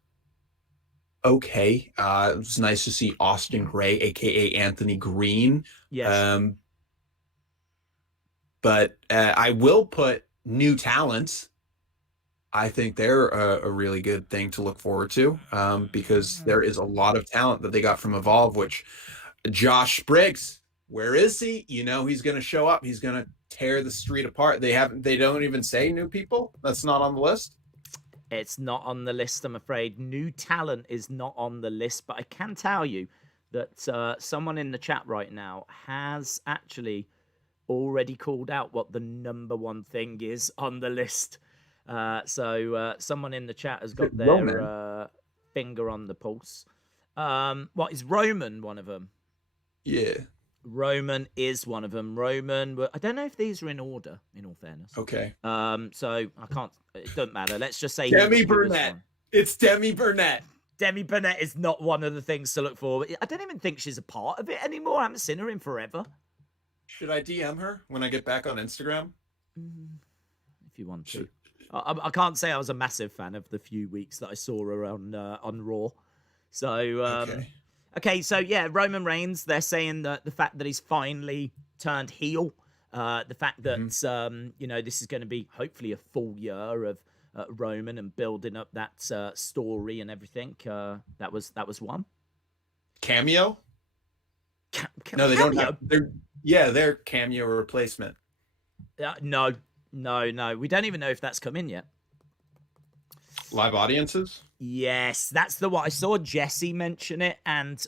okay. It was nice to see Austin Gray, aka Anthony Green. Yes. But I will put new talents. I think they're a really good thing to look forward to because there is a lot of talent that they got from Evolve, which Josh Briggs, where is he? You know, he's going to show up. He's going to tear the street apart. They don't even say new people. That's not on the list. It's not on the list, I'm afraid. New talent is not on the list, but I can tell you that someone in the chat right now has actually already called out what the number one thing is on the list. So someone in the chat has got their finger on the pulse. What is Roman one of them? Yeah. Roman is one of them. Roman, I don't know if these are in order, in all fairness. Okay. So I can't, it doesn't matter. Let's just say Demi Burnett. It's Demi Burnett. Demi Burnett is not one of the things to look for. I don't even think she's a part of it anymore. I haven't seen her in forever. Should I DM her when I get back on Instagram? If you want to. I can't say I was a massive fan of the few weeks that I saw her on Raw. So, okay, so yeah, Roman Reigns, they're saying that the fact that he's finally turned heel, the fact that, you know, this is going to be hopefully a full year of Roman and building up that story and everything. That was one. Cameo? No, they cameo? don't have. They're cameo replacement. No. We don't even know if that's come in yet. Live audiences? Yes, that's the one. I saw Jesse mention it, and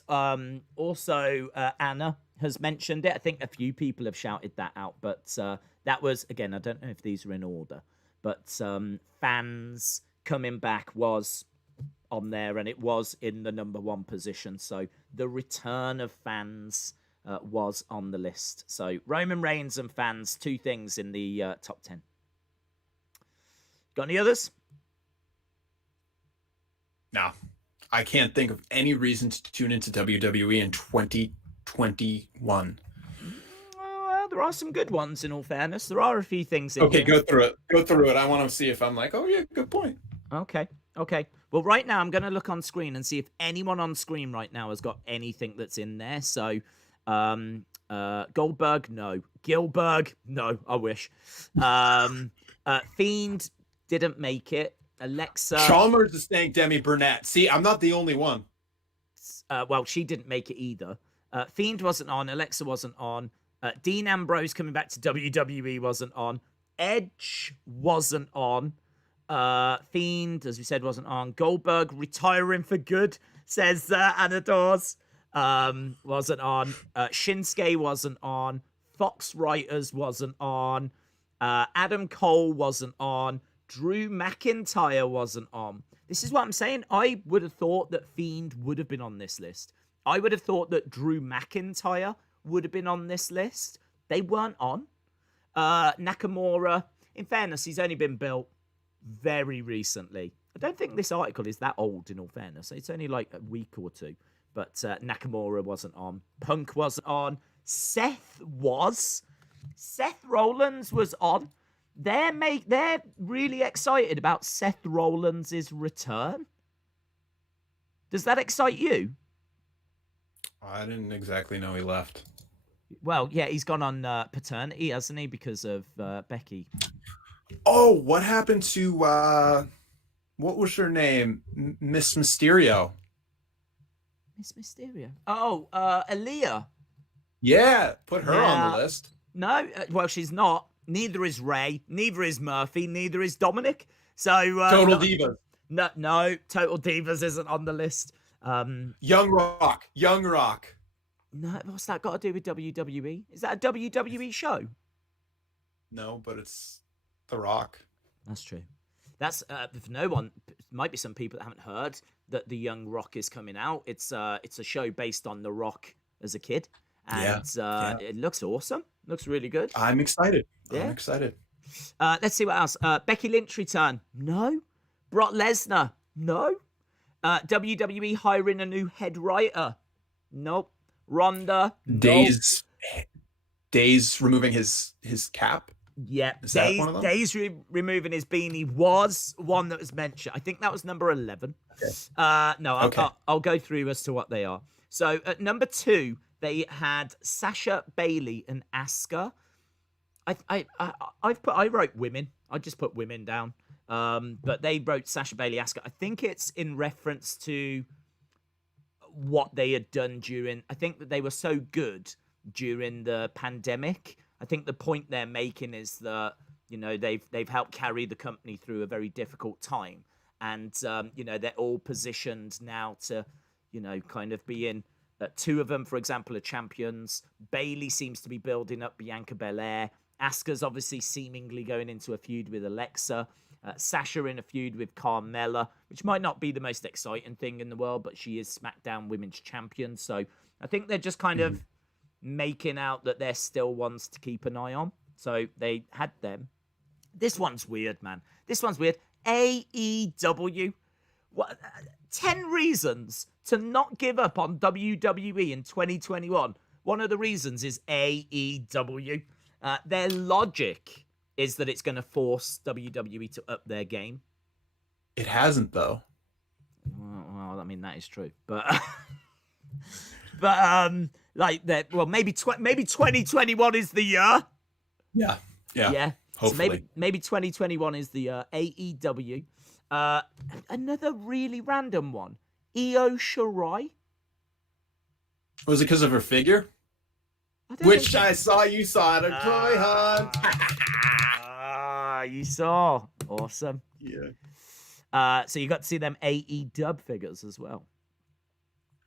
also Anna has mentioned it. I think a few people have shouted that out, but that was, again, I don't know if these are in order, but fans coming back was on there, and it was in the number one position. So the return of fans was on the list. So Roman Reigns and fans, two things in the top 10. Got any others? No, I can't think of any reason to tune into WWE in 2021. Well, there are some good ones, in all fairness. There are a few things in Okay, here. go through it. I want to see if I'm like, oh yeah, good point. Okay. Well, right now I'm going to look on screen and see if anyone on screen right now has got anything that's in there. So, Goldberg, no. Gillberg, no. I wish. Fiend didn't make it. Alexa. Chalmers is saying Demi Burnett. See, I'm not the only one. Well, she didn't make it either. Fiend wasn't on. Alexa wasn't on. Dean Ambrose coming back to WWE wasn't on. Edge wasn't on. Fiend, as we said, wasn't on. Goldberg retiring for good, says Anna Dawes. Wasn't on. Shinsuke wasn't on. Fox Writers wasn't on. Adam Cole wasn't on. Drew McIntyre wasn't on. This is what I'm saying. I would have thought that Fiend would have been on this list. I would have thought that Drew McIntyre would have been on this list. They weren't on. Nakamura, in fairness, he's only been built very recently. I don't think this article is that old, in all fairness. It's only like a week or two. But Nakamura wasn't on. Punk wasn't on. Seth Rollins was on. They're really excited about Seth Rollins' return. Does that excite you? I didn't exactly know he left. Well, yeah, he's gone on paternity, hasn't he, because of Becky? Oh, what happened to what was her name? Miss Mysterio. Miss Mysterio. Oh, Aaliyah. Yeah, put her on the list. No, well, she's not. Neither is Ray. Neither is Murphy. Neither is Dominic. So Total Divas. No, Total Divas isn't on the list. Young Rock. No, what's that got to do with WWE? Is that a WWE show? No, but it's The Rock. That's true. That's if no one, might be some people that haven't heard that the Young Rock is coming out. It's a show based on The Rock as a kid, and it looks awesome. Looks really good. I'm excited. Yeah. I'm excited. Let's see what else. Becky Lynch return. No. Brock Lesnar. No. WWE hiring a new head writer. Nope. Ronda. Days removing his cap. Yeah. Is that one of them? Days removing his beanie was one that was mentioned. I think that was number 11. Okay. No, I'll go through as to what they are. So at number 2, they had Sasha, Bailey, and Asuka. I wrote women. I just put women down. But they wrote Sasha, Bailey, Asuka. I think it's in reference to what they had done during. I think that they were so good during the pandemic. I think the point they're making is that they've helped carry the company through a very difficult time, and they're all positioned now to kind of be in. 2 of them, for example, are champions. Bailey seems to be building up Bianca Belair. Asuka's obviously seemingly going into a feud with Alexa. Sasha in a feud with Carmella, which might not be the most exciting thing in the world, but she is SmackDown Women's Champion. So I think they're just kind of making out that they're still ones to keep an eye on. So they had them. This one's weird, man. This one's weird. AEW. What? 10 reasons to not give up on WWE in 2021. One of the reasons is AEW. Their logic is that it's going to force WWE to up their game. It hasn't, though. Well, I mean, that is true. But like that. Well, maybe 2021 is the year. Yeah. Hopefully, so maybe 2021 is the year. AEW. Another really random one. Io Shirai. Was it because of her figure? Which I saw you saw at a toy hunt. You saw. Awesome. Yeah. So you got to see them AEW figures as well.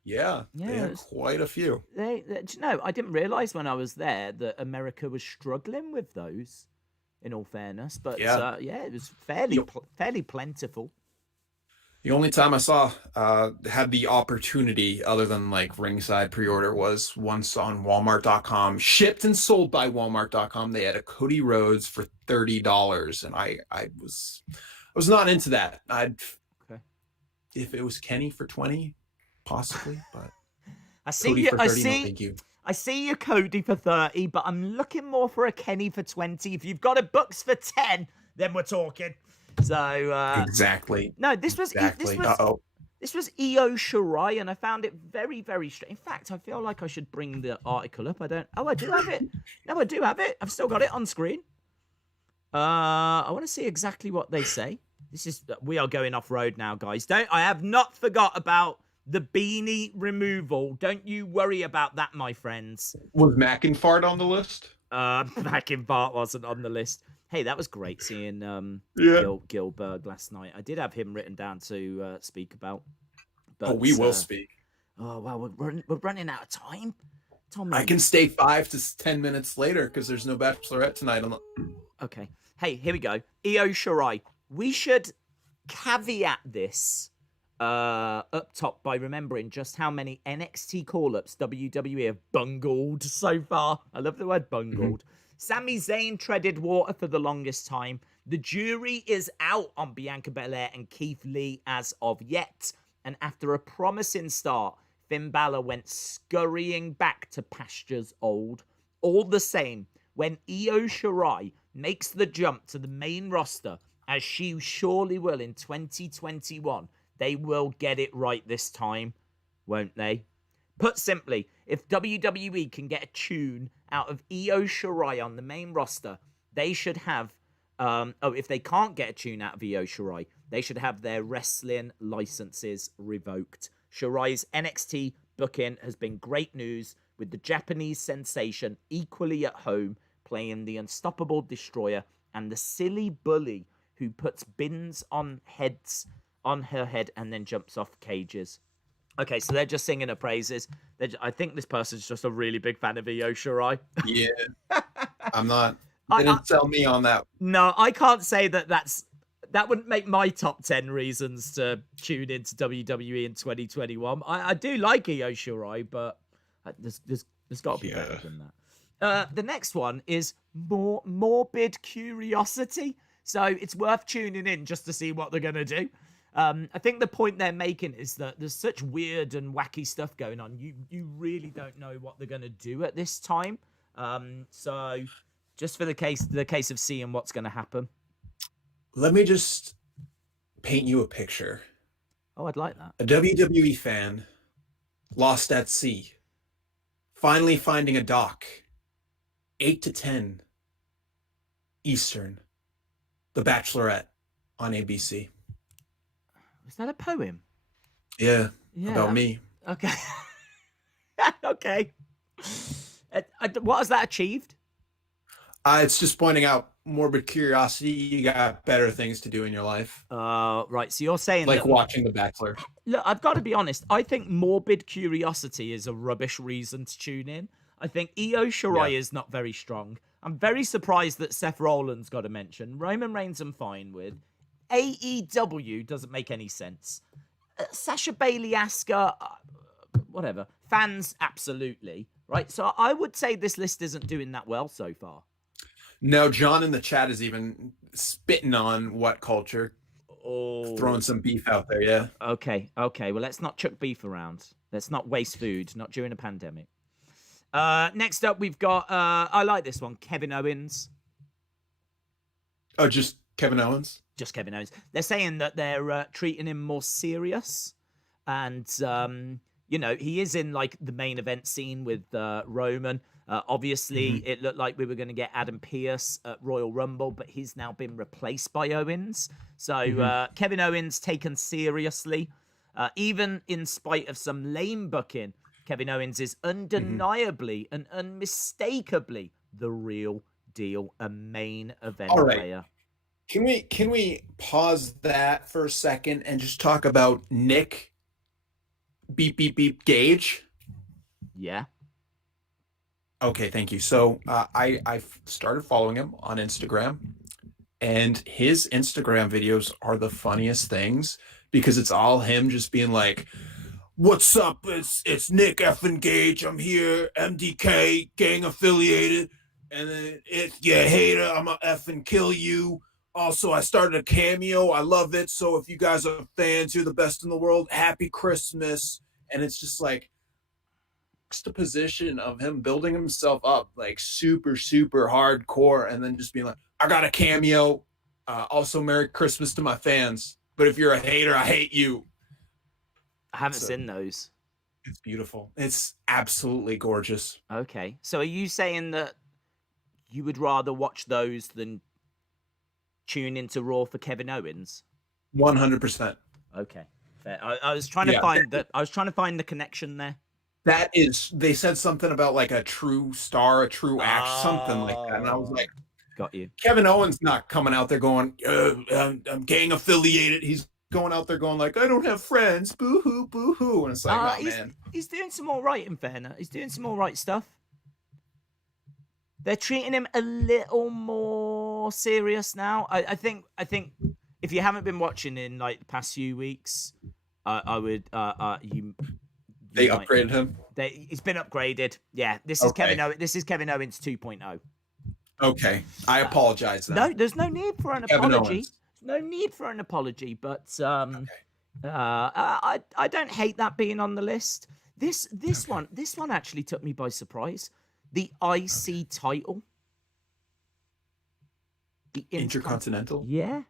Yeah, they had quite a few. Do you know, I didn't realize when I was there that America was struggling with those, in all fairness. But it was fairly plentiful. The only time I saw had the opportunity, other than like ringside pre-order, was once on Walmart.com, shipped and sold by Walmart.com. They had a Cody Rhodes for $30, and I was not into that. If it was Kenny for 20, possibly, but I see you. Thank you. I see you, Cody, for 30, but I'm looking more for a Kenny for 20. If you've got a Bucks for 10, then we're talking. So exactly. No, this was Io Shirai, and I found it very, very strange. In fact, I feel like I should bring the article up. I do have it. No, I do have it. I've still got it on screen. I want to see exactly what they say. We are going off road now, guys. I have not forgot about the beanie removal. Don't you worry about that, my friends. Was McIntyre on the list? McIntyre wasn't on the list. Hey, that was great seeing Gillberg last night. I did have him written down to speak about. But, we will speak. Oh, well, we're running out of time. Tommy. I can stay 5 to 10 minutes later because there's no Bachelorette tonight. Okay. Hey, here we go. Io Shirai. We should caveat this up top by remembering just how many NXT call-ups WWE have bungled so far. I love the word bungled. Sami Zayn treaded water for the longest time. The jury is out on Bianca Belair and Keith Lee as of yet. And after a promising start, Finn Balor went scurrying back to pastures old. All the same, when Io Shirai makes the jump to the main roster, as she surely will in 2021, they will get it right this time, won't they? Put simply, if WWE can get a tune out of Io Shirai on the main roster, they should have... if they can't get a tune out of Io Shirai, they should have their wrestling licenses revoked. Shirai's NXT booking has been great news, with the Japanese sensation equally at home, playing the unstoppable destroyer and the silly bully who puts bins on her head and then jumps off cages. Okay, so they're just singing her praises. I think this person's just a really big fan of Io Shirai. Yeah, I'm not. Didn't sell me on that. No, I can't say that wouldn't make my top 10 reasons to tune into WWE in 2021. I do like Io Shirai, but there's got to be better than that. The next one is morbid curiosity. So it's worth tuning in just to see what they're going to do. I think the point they're making is that there's such weird and wacky stuff going on. You really don't know what they're going to do at this time. So just for the case of seeing what's going to happen. Let me just paint you a picture. Oh, I'd like that. A WWE fan lost at sea, finally finding a dock, 8 to 10 Eastern, The Bachelorette on ABC. Is that a poem? Yeah. About me. Okay. Okay. What has that achieved? It's just pointing out morbid curiosity. You got better things to do in your life. Right. So you're saying like watching The Bachelor. Look, I've got to be honest. I think morbid curiosity is a rubbish reason to tune in. I think Io Shirai is not very strong. I'm very surprised that Seth Rollins got a mention. Roman Reigns I'm fine with. AEW doesn't make any sense. Sasha Bailey, Asuka, whatever. Fans, absolutely. Right? So I would say this list isn't doing that well so far. No, John in the chat is even spitting on What Culture. Oh. Throwing some beef out there, yeah. Okay. Well, let's not chuck beef around. Let's not waste food, not during a pandemic. Next up, we've got, I like this one, Kevin Owens. Oh, just Kevin Owens? Just Kevin Owens. They're saying that they're treating him more serious. And, he is in, like, the main event scene with Roman. Obviously, it looked like we were going to get Adam Pearce at Royal Rumble, but he's now been replaced by Owens. So Kevin Owens taken seriously. Even in spite of some lame booking, Kevin Owens is undeniably and unmistakably the real deal, a main event player. Can we pause that for a second and just talk about Nick beep beep beep Gage? Yeah. Okay, thank you. So I started following him on Instagram, and his Instagram videos are the funniest things because it's all him just being like, "What's up? It's Nick effing Gage. I'm here, MDK gang affiliated, and then you hater, I'm gonna effing kill you. Also, I started a cameo. I love it. So if you guys are fans, you're the best in the world. Happy Christmas." And it's just like the position of him building himself up like super, super hardcore, and then just being like, "I got a cameo. Also, Merry Christmas to my fans. But if you're a hater, I hate you." I haven't seen those. It's beautiful. It's absolutely gorgeous. Okay. So are you saying that you would rather watch those than tune into Raw for Kevin Owens? 100%. Okay. Fair. I was trying to find that. I was trying to find the connection there. That is, they said something about like a true star, a true act, something like that. And I was like, got you. Kevin Owens not coming out there going, I'm gang affiliated. He's going out there going like, I don't have friends. Boo hoo, boo hoo. And it's like, oh, man. He's doing some all right in fairness. He's doing some all right stuff. They're treating him a little more serious now. I think if you haven't been watching in like the past few weeks, I would They upgraded him. He's been upgraded. Yeah, this is Kevin Owens. This is Kevin Owens 2.0. Okay, I apologize. Then. No, there's no need for an apology. No need for an apology. But I don't hate that being on the list. This one actually took me by surprise. The IC title. The Intercontinental? Yeah.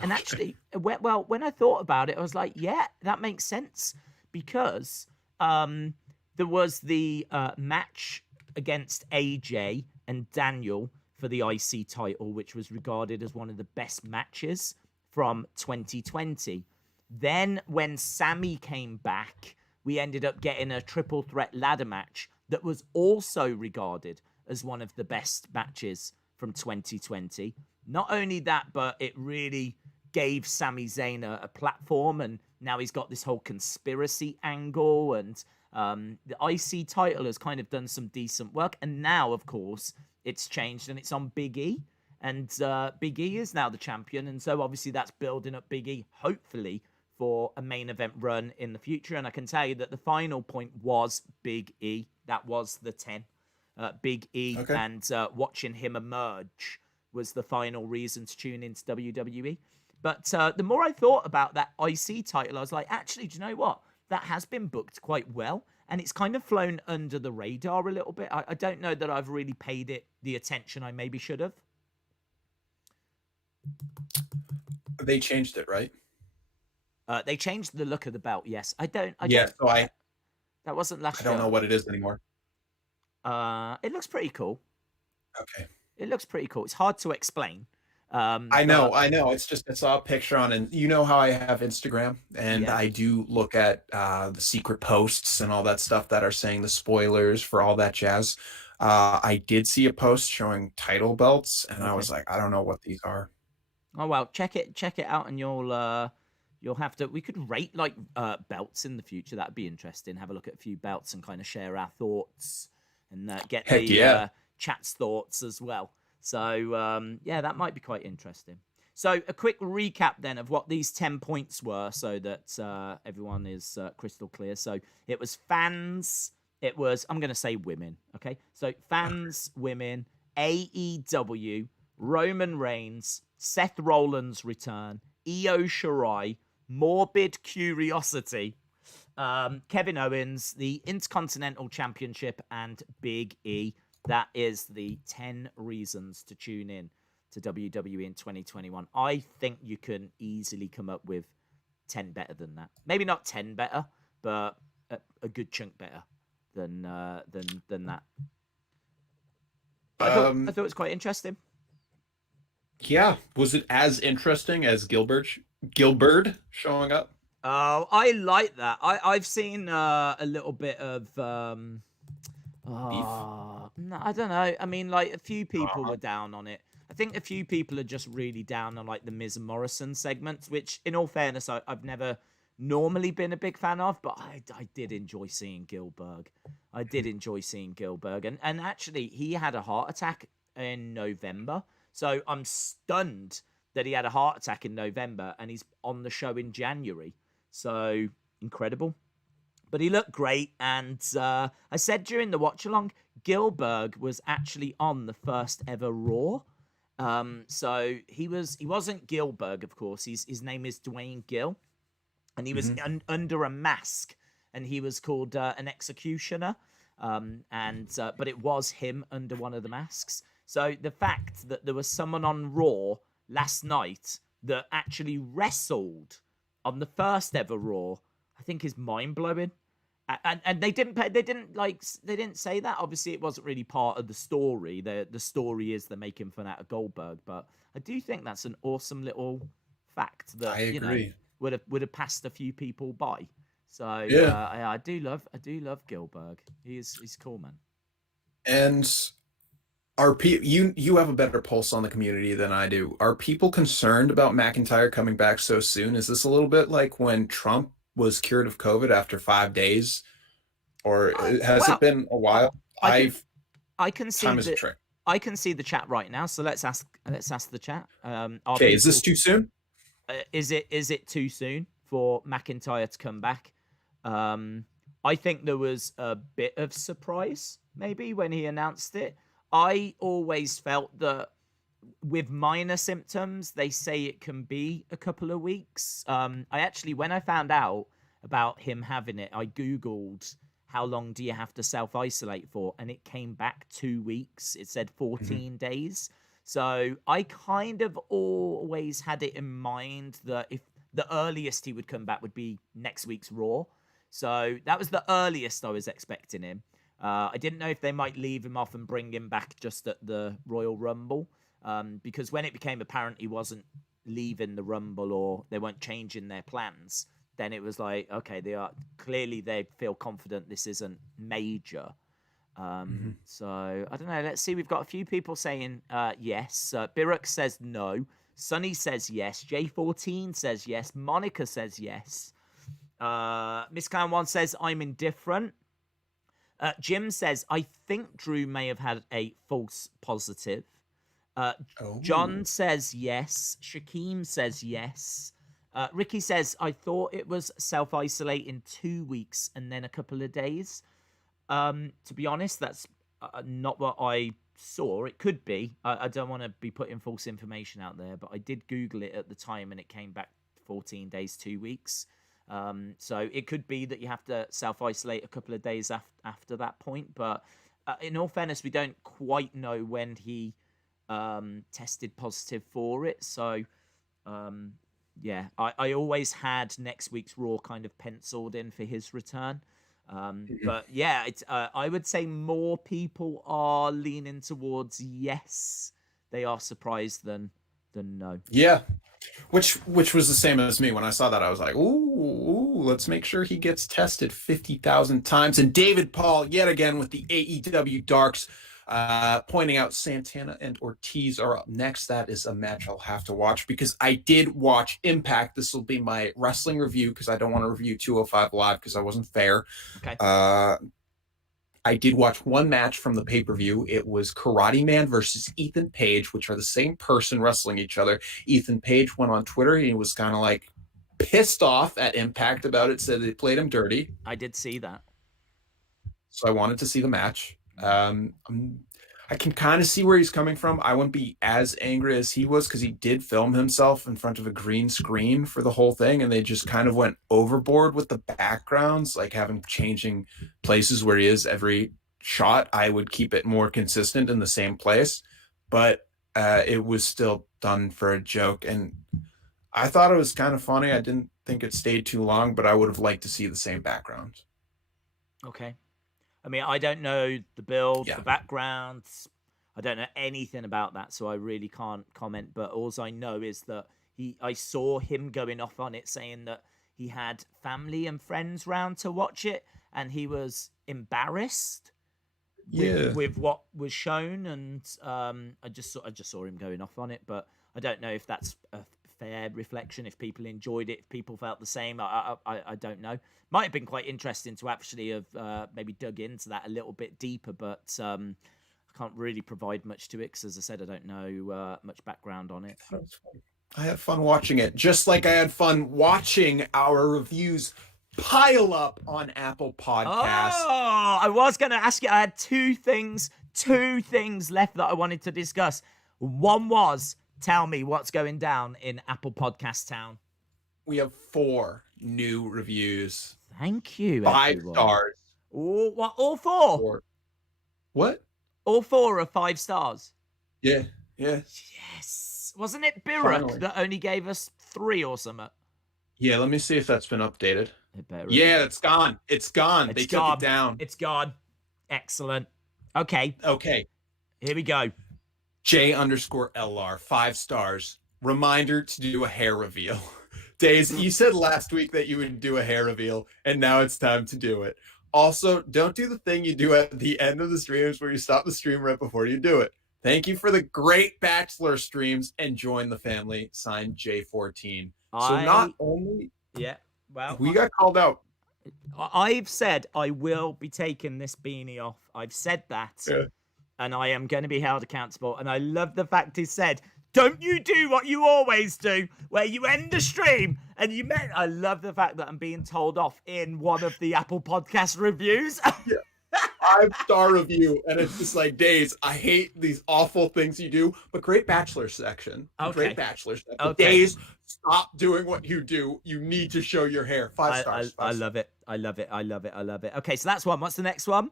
And actually, well, when I thought about it, I was like, yeah, that makes sense. Because there was the match against AJ and Daniel for the IC title, which was regarded as one of the best matches from 2020. Then when Sammy came back, we ended up getting a triple threat ladder match that was also regarded as one of the best matches from 2020. Not only that, but it really gave Sami Zayn a platform, and now he's got this whole conspiracy angle, and the IC title has kind of done some decent work. And now, of course, it's changed and it's on Big E, and Big E is now the champion, and so obviously that's building up Big E, hopefully, for a main event run in the future. And I can tell you that the final point was Big E. That was the 10. Big E, okay. And watching him emerge was the final reason to tune into WWE. But the more I thought about that IC title, I was like, actually, do you know what? That has been booked quite well, and it's kind of flown under the radar a little bit. I don't know that I've really paid it the attention I maybe should have. They changed it, right? They changed the look of the belt, yes. That wasn't last year. I don't know what it is anymore. It looks pretty cool. Okay. It looks pretty cool. It's hard to explain. I know. It's just, I saw a picture on, and you know how I have Instagram, and I do look at the secret posts and all that stuff that are saying the spoilers for all that jazz. I did see a post showing title belts, and I was like, I don't know what these are. Oh well, check it out, and you'll have to. We could rate like belts in the future. That'd be interesting. Have a look at a few belts and kind of share our thoughts and get the chat's thoughts as well. So that might be quite interesting. So a quick recap then of what these 10 points were, so that everyone is crystal clear. So it was fans. It was, I'm going to say women. Okay. So fans, women, AEW, Roman Reigns, Seth Rollins' return, Io Shirai, Morbid Curiosity, Kevin Owens, the Intercontinental Championship, and Big E. That is the 10 reasons to tune in to WWE in 2021. I think you can easily come up with 10 better than that. Maybe not 10 better, but a good chunk better than that. I thought it was quite interesting. Yeah. Was it as interesting as Gillberg showing up? Oh, I like that. I've seen a little bit of no, I don't know. I mean, like, a few people were down on it. I think a few people are just really down on like the Miz and Morrison segments, which, in all fairness, I've never normally been a big fan of, but I did enjoy seeing Gillberg. And actually, he had a heart attack in November. So I'm stunned that he had a heart attack in November and he's on the show in January. So incredible. But he looked great. And I said during the watch along, Gillberg was actually on the first ever Raw. So he wasn't Gillberg, of course. His name is Dwayne Gill. And he was under a mask. And he was called an executioner. But it was him under one of the masks. So the fact that there was someone on Raw last night that actually wrestled on the first ever Raw, I think is mind blowing. And they didn't say that. Obviously, it wasn't really part of the story. The story is they're making fun out of Goldberg, but I do think that's an awesome little fact that would have passed a few people by. So I do love Gillberg. He's cool, man. And you have a better pulse on the community than I do. Are people concerned about McIntyre coming back so soon? Is this a little bit like when Trump was cured of COVID after 5 days, or has it been a while? I can see time is a trick. I can see the chat right now, so let's ask the chat. Okay, is this too soon? Is it too soon for McIntyre to come back? I think there was a bit of surprise maybe when he announced it. I always felt that with minor symptoms, they say it can be a couple of weeks. I actually, when I found out about him having it, I Googled how long do you have to self-isolate for? And it came back 2 weeks. It said 14 days. So I kind of always had it in mind that if the earliest he would come back would be next week's Raw. So that was the earliest I was expecting him. I didn't know if they might leave him off and bring him back just at the Royal Rumble. Because when it became apparent he wasn't leaving the Rumble or they weren't changing their plans, then it was like, okay, they feel confident this isn't major. So I don't know. Let's see. We've got a few people saying yes. Biruk says no. Sonny says yes. J14 says yes. Monica says yes. Miss Clown One says I'm indifferent. Jim says I think Drew may have had a false positive. John says yes. Shaquem says yes. Ricky says, I thought it was self-isolate in 2 weeks and then a couple of days. To be honest, that's not what I saw. It could be. I don't want to be putting false information out there, but I did Google it at the time and it came back 14 days, 2 weeks. So it could be that you have to self-isolate a couple of days after that point. But in all fairness, we don't quite know when he tested positive for it. So, yeah, I always had next week's Raw kind of penciled in for his return. But yeah, it's I would say more people are leaning towards yes. They are surprised than no. Yeah, which was the same as me. When I saw that, I was like, ooh, let's make sure he gets tested 50,000 times. And David Paul, yet again, with the AEW Darks, pointing out Santana and Ortiz are up next. That is a match I'll have to watch because I did watch Impact. This will be my wrestling review because I don't want to review 205 Live because I wasn't fair. Okay. I did watch one match from the pay-per-view. It was Karate Man versus Ethan Page, which are the same person wrestling each other. Ethan Page went on Twitter. He was kind of like pissed off at Impact about it, said they played him dirty. I did see that. So I wanted to see the match. I can kind of see where he's coming from. I wouldn't be as angry as he was because he did film himself in front of a green screen for the whole thing, and they just kind of went overboard with the backgrounds, like having changing places where he is every shot. I would keep it more consistent in the same place, but it was still done for a joke, and I thought it was kind of funny. I didn't think it stayed too long, but I would have liked to see the same background. Okay. I mean, I don't know the build, the backgrounds. I don't know anything about that, so I really can't comment. But all I know is that I saw him going off on it, saying that he had family and friends round to watch it, and he was embarrassed with what was shown. And I just saw him going off on it, but I don't know if that's a fair reflection, if people enjoyed it, if people felt the same. I don't know. Might have been quite interesting to actually have maybe dug into that a little bit deeper, but I can't really provide much to it because, as I said, I don't know much background on it. I had fun watching it, just like I had fun watching our reviews pile up on Apple Podcasts. Oh, I was going to ask you. I had two things left that I wanted to discuss. One was, tell me what's going down in Apple Podcast Town. We have 4 new reviews. Thank you. 5 everyone. stars. Oh, what? All 4? 4. What? All 4 are 5 stars. Yeah. Yes. Wasn't it Biruk that only gave us 3 or something? Yeah, let me see if that's been updated. Yeah, it's gone. It's gone. They took it down. It's gone. Excellent. Okay. Here we go. J_LR, 5 stars. Reminder to do a hair reveal. Days, you said last week that you would do a hair reveal, and now it's time to do it. Also, don't do the thing you do at the end of the streams where you stop the stream right before you do it. Thank you for the great Bachelor streams and join the family. Signed J14. So not only... Yeah, well... We got called out. I've said I will be taking this beanie off. I've said that. Yeah. And I am going to be held accountable. And I love the fact he said, don't you do what you always do, where you end the stream and you meant... I love the fact that I'm being told off in one of the Apple Podcast reviews. Yeah. 5-star review, and it's just like, Days, I hate these awful things you do, but great Bachelor section. Okay. Great Bachelor section. Okay. Days, stop doing what you do. You need to show your hair. 5 stars. I love it. I love it. I love it. I love it. Okay, so that's one. What's the next one?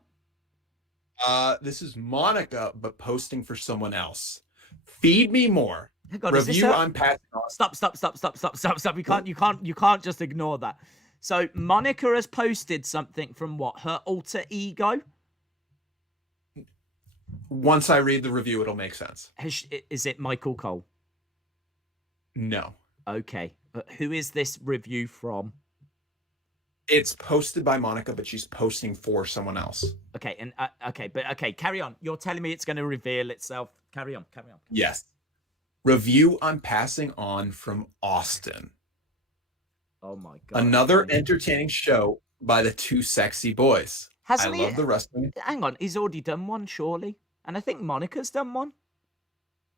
This is Monica, but posting for someone else. Feed me more. God, Review I'm passing on. Stop. You can't just ignore that. So Monica has posted something from what? Her alter ego? Once I read the review, it'll make sense. Is it Michael Cole? No. Okay. Who is this review from? It's posted by Monica, but she's posting for someone else. Okay, and carry on. You're telling me it's going to reveal itself. Carry on. Yes. Review I'm passing on from Austin. Oh my God. Another entertaining show by the two sexy boys. I love the wrestling. Hang on, he's already done one, surely. And I think Monica's done one.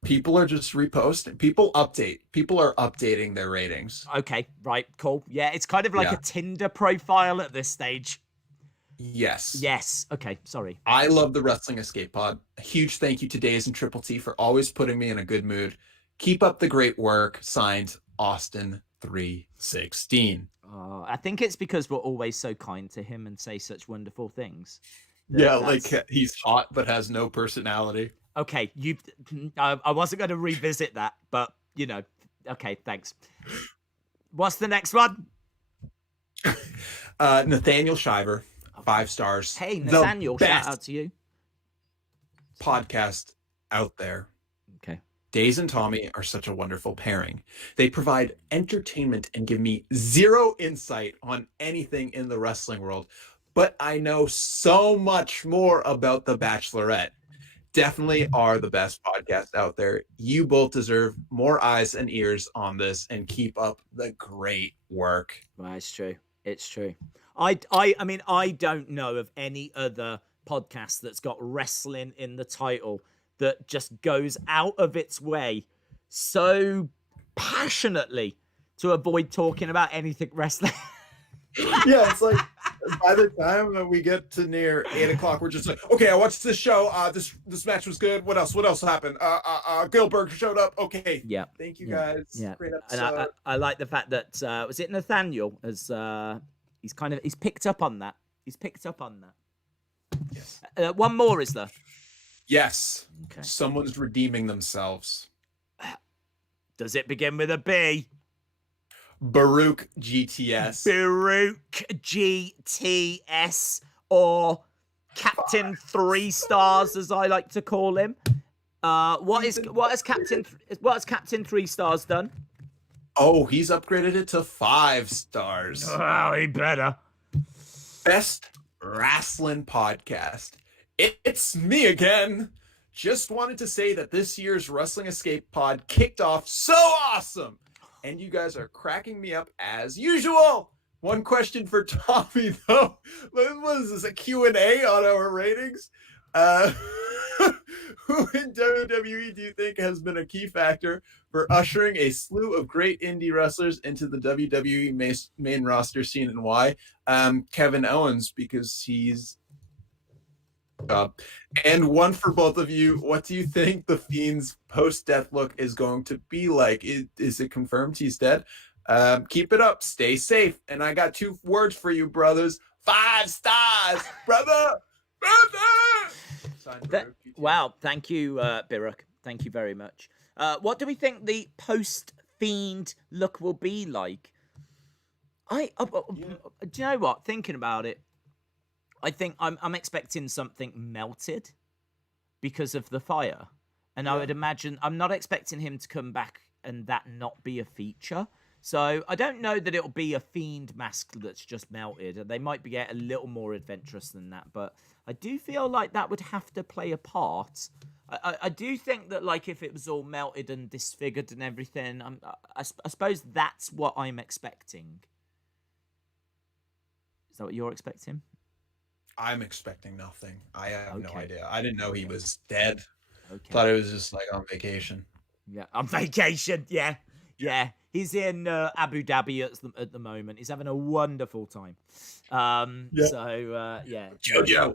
People are just reposting. People are updating their ratings. Okay, right, cool. Yeah, it's kind of like a Tinder profile at this stage. Yes. Okay, sorry. I love the Wrestling Escape Pod. A huge thank you to Days and Triple T for always putting me in a good mood. Keep up the great work. Signed, Austin 316. I think it's because we're always so kind to him and say such wonderful things. Like he's hot but has no personality. Okay, I wasn't going to revisit that, but okay, thanks. What's the next one? Nathaniel Shiver, 5 stars. Hey, Nathaniel, shout out to you. Podcast out there. Okay. Days and Tommy are such a wonderful pairing. They provide entertainment and give me zero insight on anything in the wrestling world, but I know so much more about The Bachelorette. Definitely are the best podcast out there. You both deserve more eyes and ears on this, and keep up the great work. Well, it's true. It's true. I mean, I don't know of any other podcast that's got wrestling in the title that just goes out of its way so passionately to avoid talking about anything wrestling. Yeah, it's like by the time we get to near 8 o'clock, we're just like, okay, I watched this show. This match was good. What else happened? Gillberg showed up. Okay. Yeah. Thank you guys. Yeah. Great episode. And I like the fact that was it Nathaniel as he's picked up on that. Yes. One more, is there? Yes. Okay. Someone's redeeming themselves. Does it begin with a B? Baruch GTS. Baruch GTS, or Captain 3 Stars, as I like to call him. What has Captain 3 Stars done? Oh, he's upgraded it to 5 stars. Oh, he better. Best wrestling podcast. It's me again. Just wanted to say that this year's Wrestling Escape Pod kicked off so awesome. And you guys are cracking me up as usual. One question for Tommy, though. What is this, a Q&A on our ratings? Who in WWE do you think has been a key factor for ushering a slew of great indie wrestlers into the WWE main roster scene, and why? Kevin Owens, because he's and one for both of you. What do you think the Fiend's post-death look is going to be like? Is it confirmed he's dead? Keep it up. Stay safe. And I got 2 words for you, brothers. 5 stars, brother. Wow. Thank you, Baruch. Thank you very much. What do we think the post-Fiend look will be like? Do you know what? Thinking about it, I think I'm expecting something melted because of the fire. And I would imagine, I'm not expecting him to come back and that not be a feature. So I don't know that it'll be a Fiend mask that's just melted. They might get a little more adventurous than that. But I do feel like that would have to play a part. I do think that, like, if it was all melted and disfigured and everything, I suppose that's what I'm expecting. Is that what you're expecting? I'm expecting nothing. I have no idea. I didn't know he was dead. Okay. Thought it was just like on vacation. Yeah, on vacation. Yeah. He's in Abu Dhabi at the moment. He's having a wonderful time. So yeah. Jojo.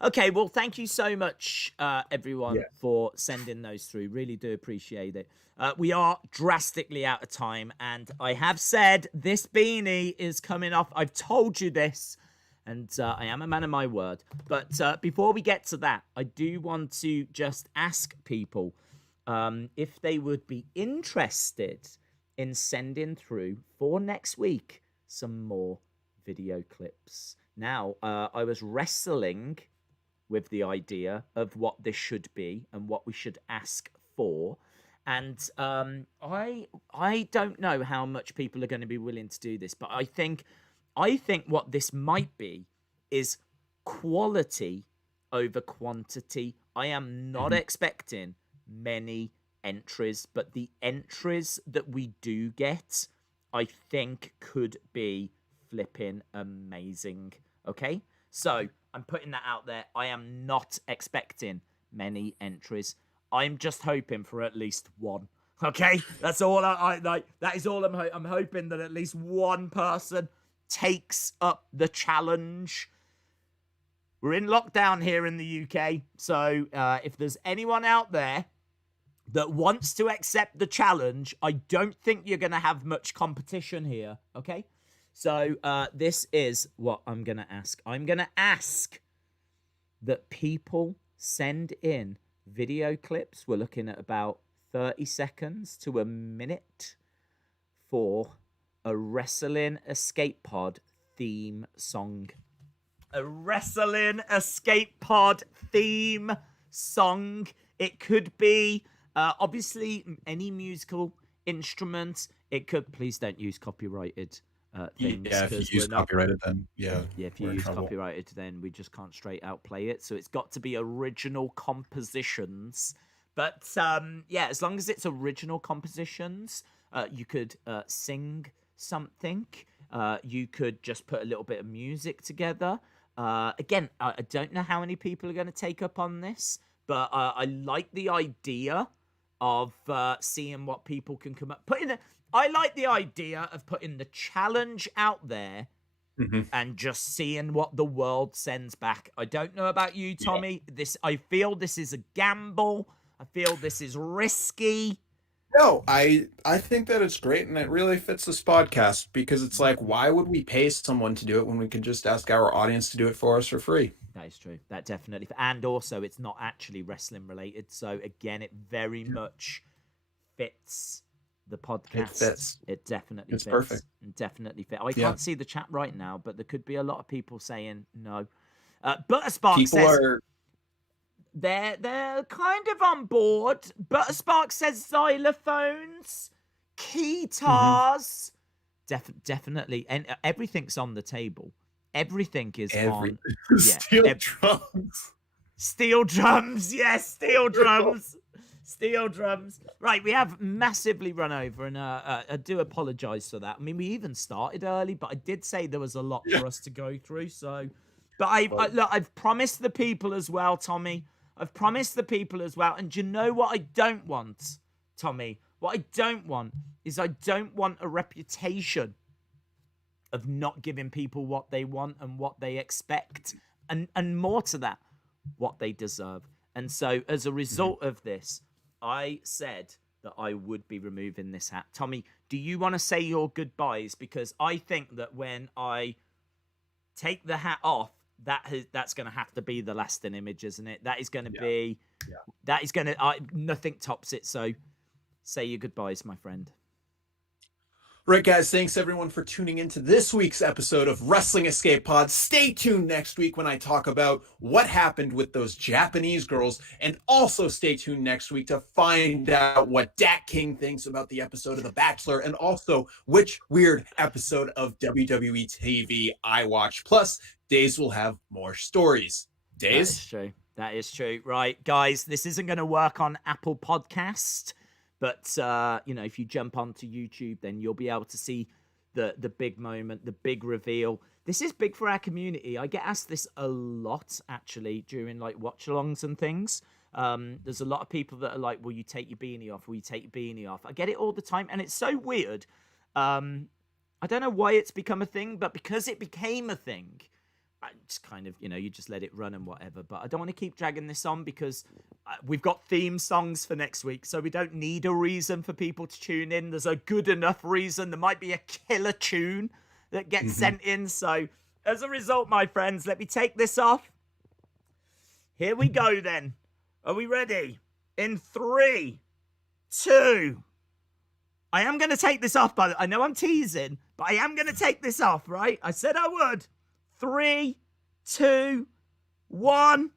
Okay, well, thank you so much, everyone, for sending those through. Really do appreciate it. We are drastically out of time, and I have said this beanie is coming off. I've told you this, and I am a man of my word. But before we get to that, I do want to just ask people if they would be interested in sending through for next week some more video clips. Now, I was wrestling with the idea of what this should be and what we should ask for. And I don't know how much people are going to be willing to do this, but I think what this might be is quality over quantity. I am not expecting many entries, but the entries that we do get, I think could be flipping amazing. Okay, so I'm putting that out there. I am not expecting many entries. I'm just hoping for at least one. Okay, that's all I like. That is all I'm hoping that at least one person takes up the challenge. We're in lockdown here in the UK, so if there's anyone out there that wants to accept the challenge, I don't think you're going to have much competition here. Okay. So this is what I'm going to ask. I'm going to ask that people send in video clips. We're looking at about 30 seconds to a minute for a Wrestling Escape Pod theme song. A Wrestling Escape Pod theme song. It could be, obviously, any musical instrument. It could, please don't use copyrighted things. Yeah, if you use copyrighted, then if you use copyrighted, then we just can't straight out play it. So it's got to be original compositions. But as long as it's original compositions, you could sing something. You could just put a little bit of music together. Again, I don't know how many people are going to take up on this, but I like the idea of seeing what people can come up. I like the idea of putting the challenge out there and just seeing what the world sends back. I don't know about you, Tommy. I feel this is a gamble. I feel this is risky. No, I think that it's great, and it really fits this podcast, because it's like, why would we pay someone to do it when we can just ask our audience to do it for us for free? That is true. That definitely. And also, it's not actually wrestling related. So again, it very much fits the podcast. It definitely fits. Perfect. It definitely fits. I can't see the chat right now, but there could be a lot of people saying no. Butterspark says they're kind of on board. Butterspark says xylophones, guitars. Definitely, and everything's on the table. Everything is on. Steel drums. Steel drums. Yes, steel drums. Steel drums. Right, we have massively run over, and I do apologize for that. I mean, we even started early, but I did say there was a lot for us to go through. So, but I've promised the people as well, Tommy. I've promised the people as well. And do you know what I don't want, Tommy? What I don't want is I don't want a reputation of not giving people what they want and what they expect, and more to that, what they deserve. And so as a result of this, I said that I would be removing this hat. Tommy, do you want to say your goodbyes? Because I think that when I take the hat off, that's going to have to be the lasting image, isn't it? That is going to be, that is going to, nothing tops it. So say your goodbyes, my friend. Right, guys, thanks everyone for tuning into this week's episode of Wrestling Escape Pod. Stay tuned next week when I talk about what happened with those Japanese girls, and also stay tuned next week to find out what Dat King thinks about the episode of The Bachelor, and also which weird episode of WWE TV I watch. Plus, Days will have more stories. Days? That is true. That is true. Right, guys, this isn't going to work on Apple Podcast. But, if you jump onto YouTube, then you'll be able to see the big moment, the big reveal. This is big for our community. I get asked this a lot, actually, during, watch-alongs and things. There's a lot of people that are like, will you take your beanie off? Will you take your beanie off? I get it all the time, and it's so weird. I don't know why it's become a thing, but because it became a thing, I just kind of, you just let it run and whatever. But I don't want to keep dragging this on because we've got theme songs for next week, so we don't need a reason for people to tune in. There's a good enough reason. There might be a killer tune that gets sent in. So as a result, my friends, let me take this off. Here we go then. Are we ready? In 3, 2. I am going to take this off, by the way. I know I'm teasing, but I am going to take this off, right? I said I would. 3, 2, 1.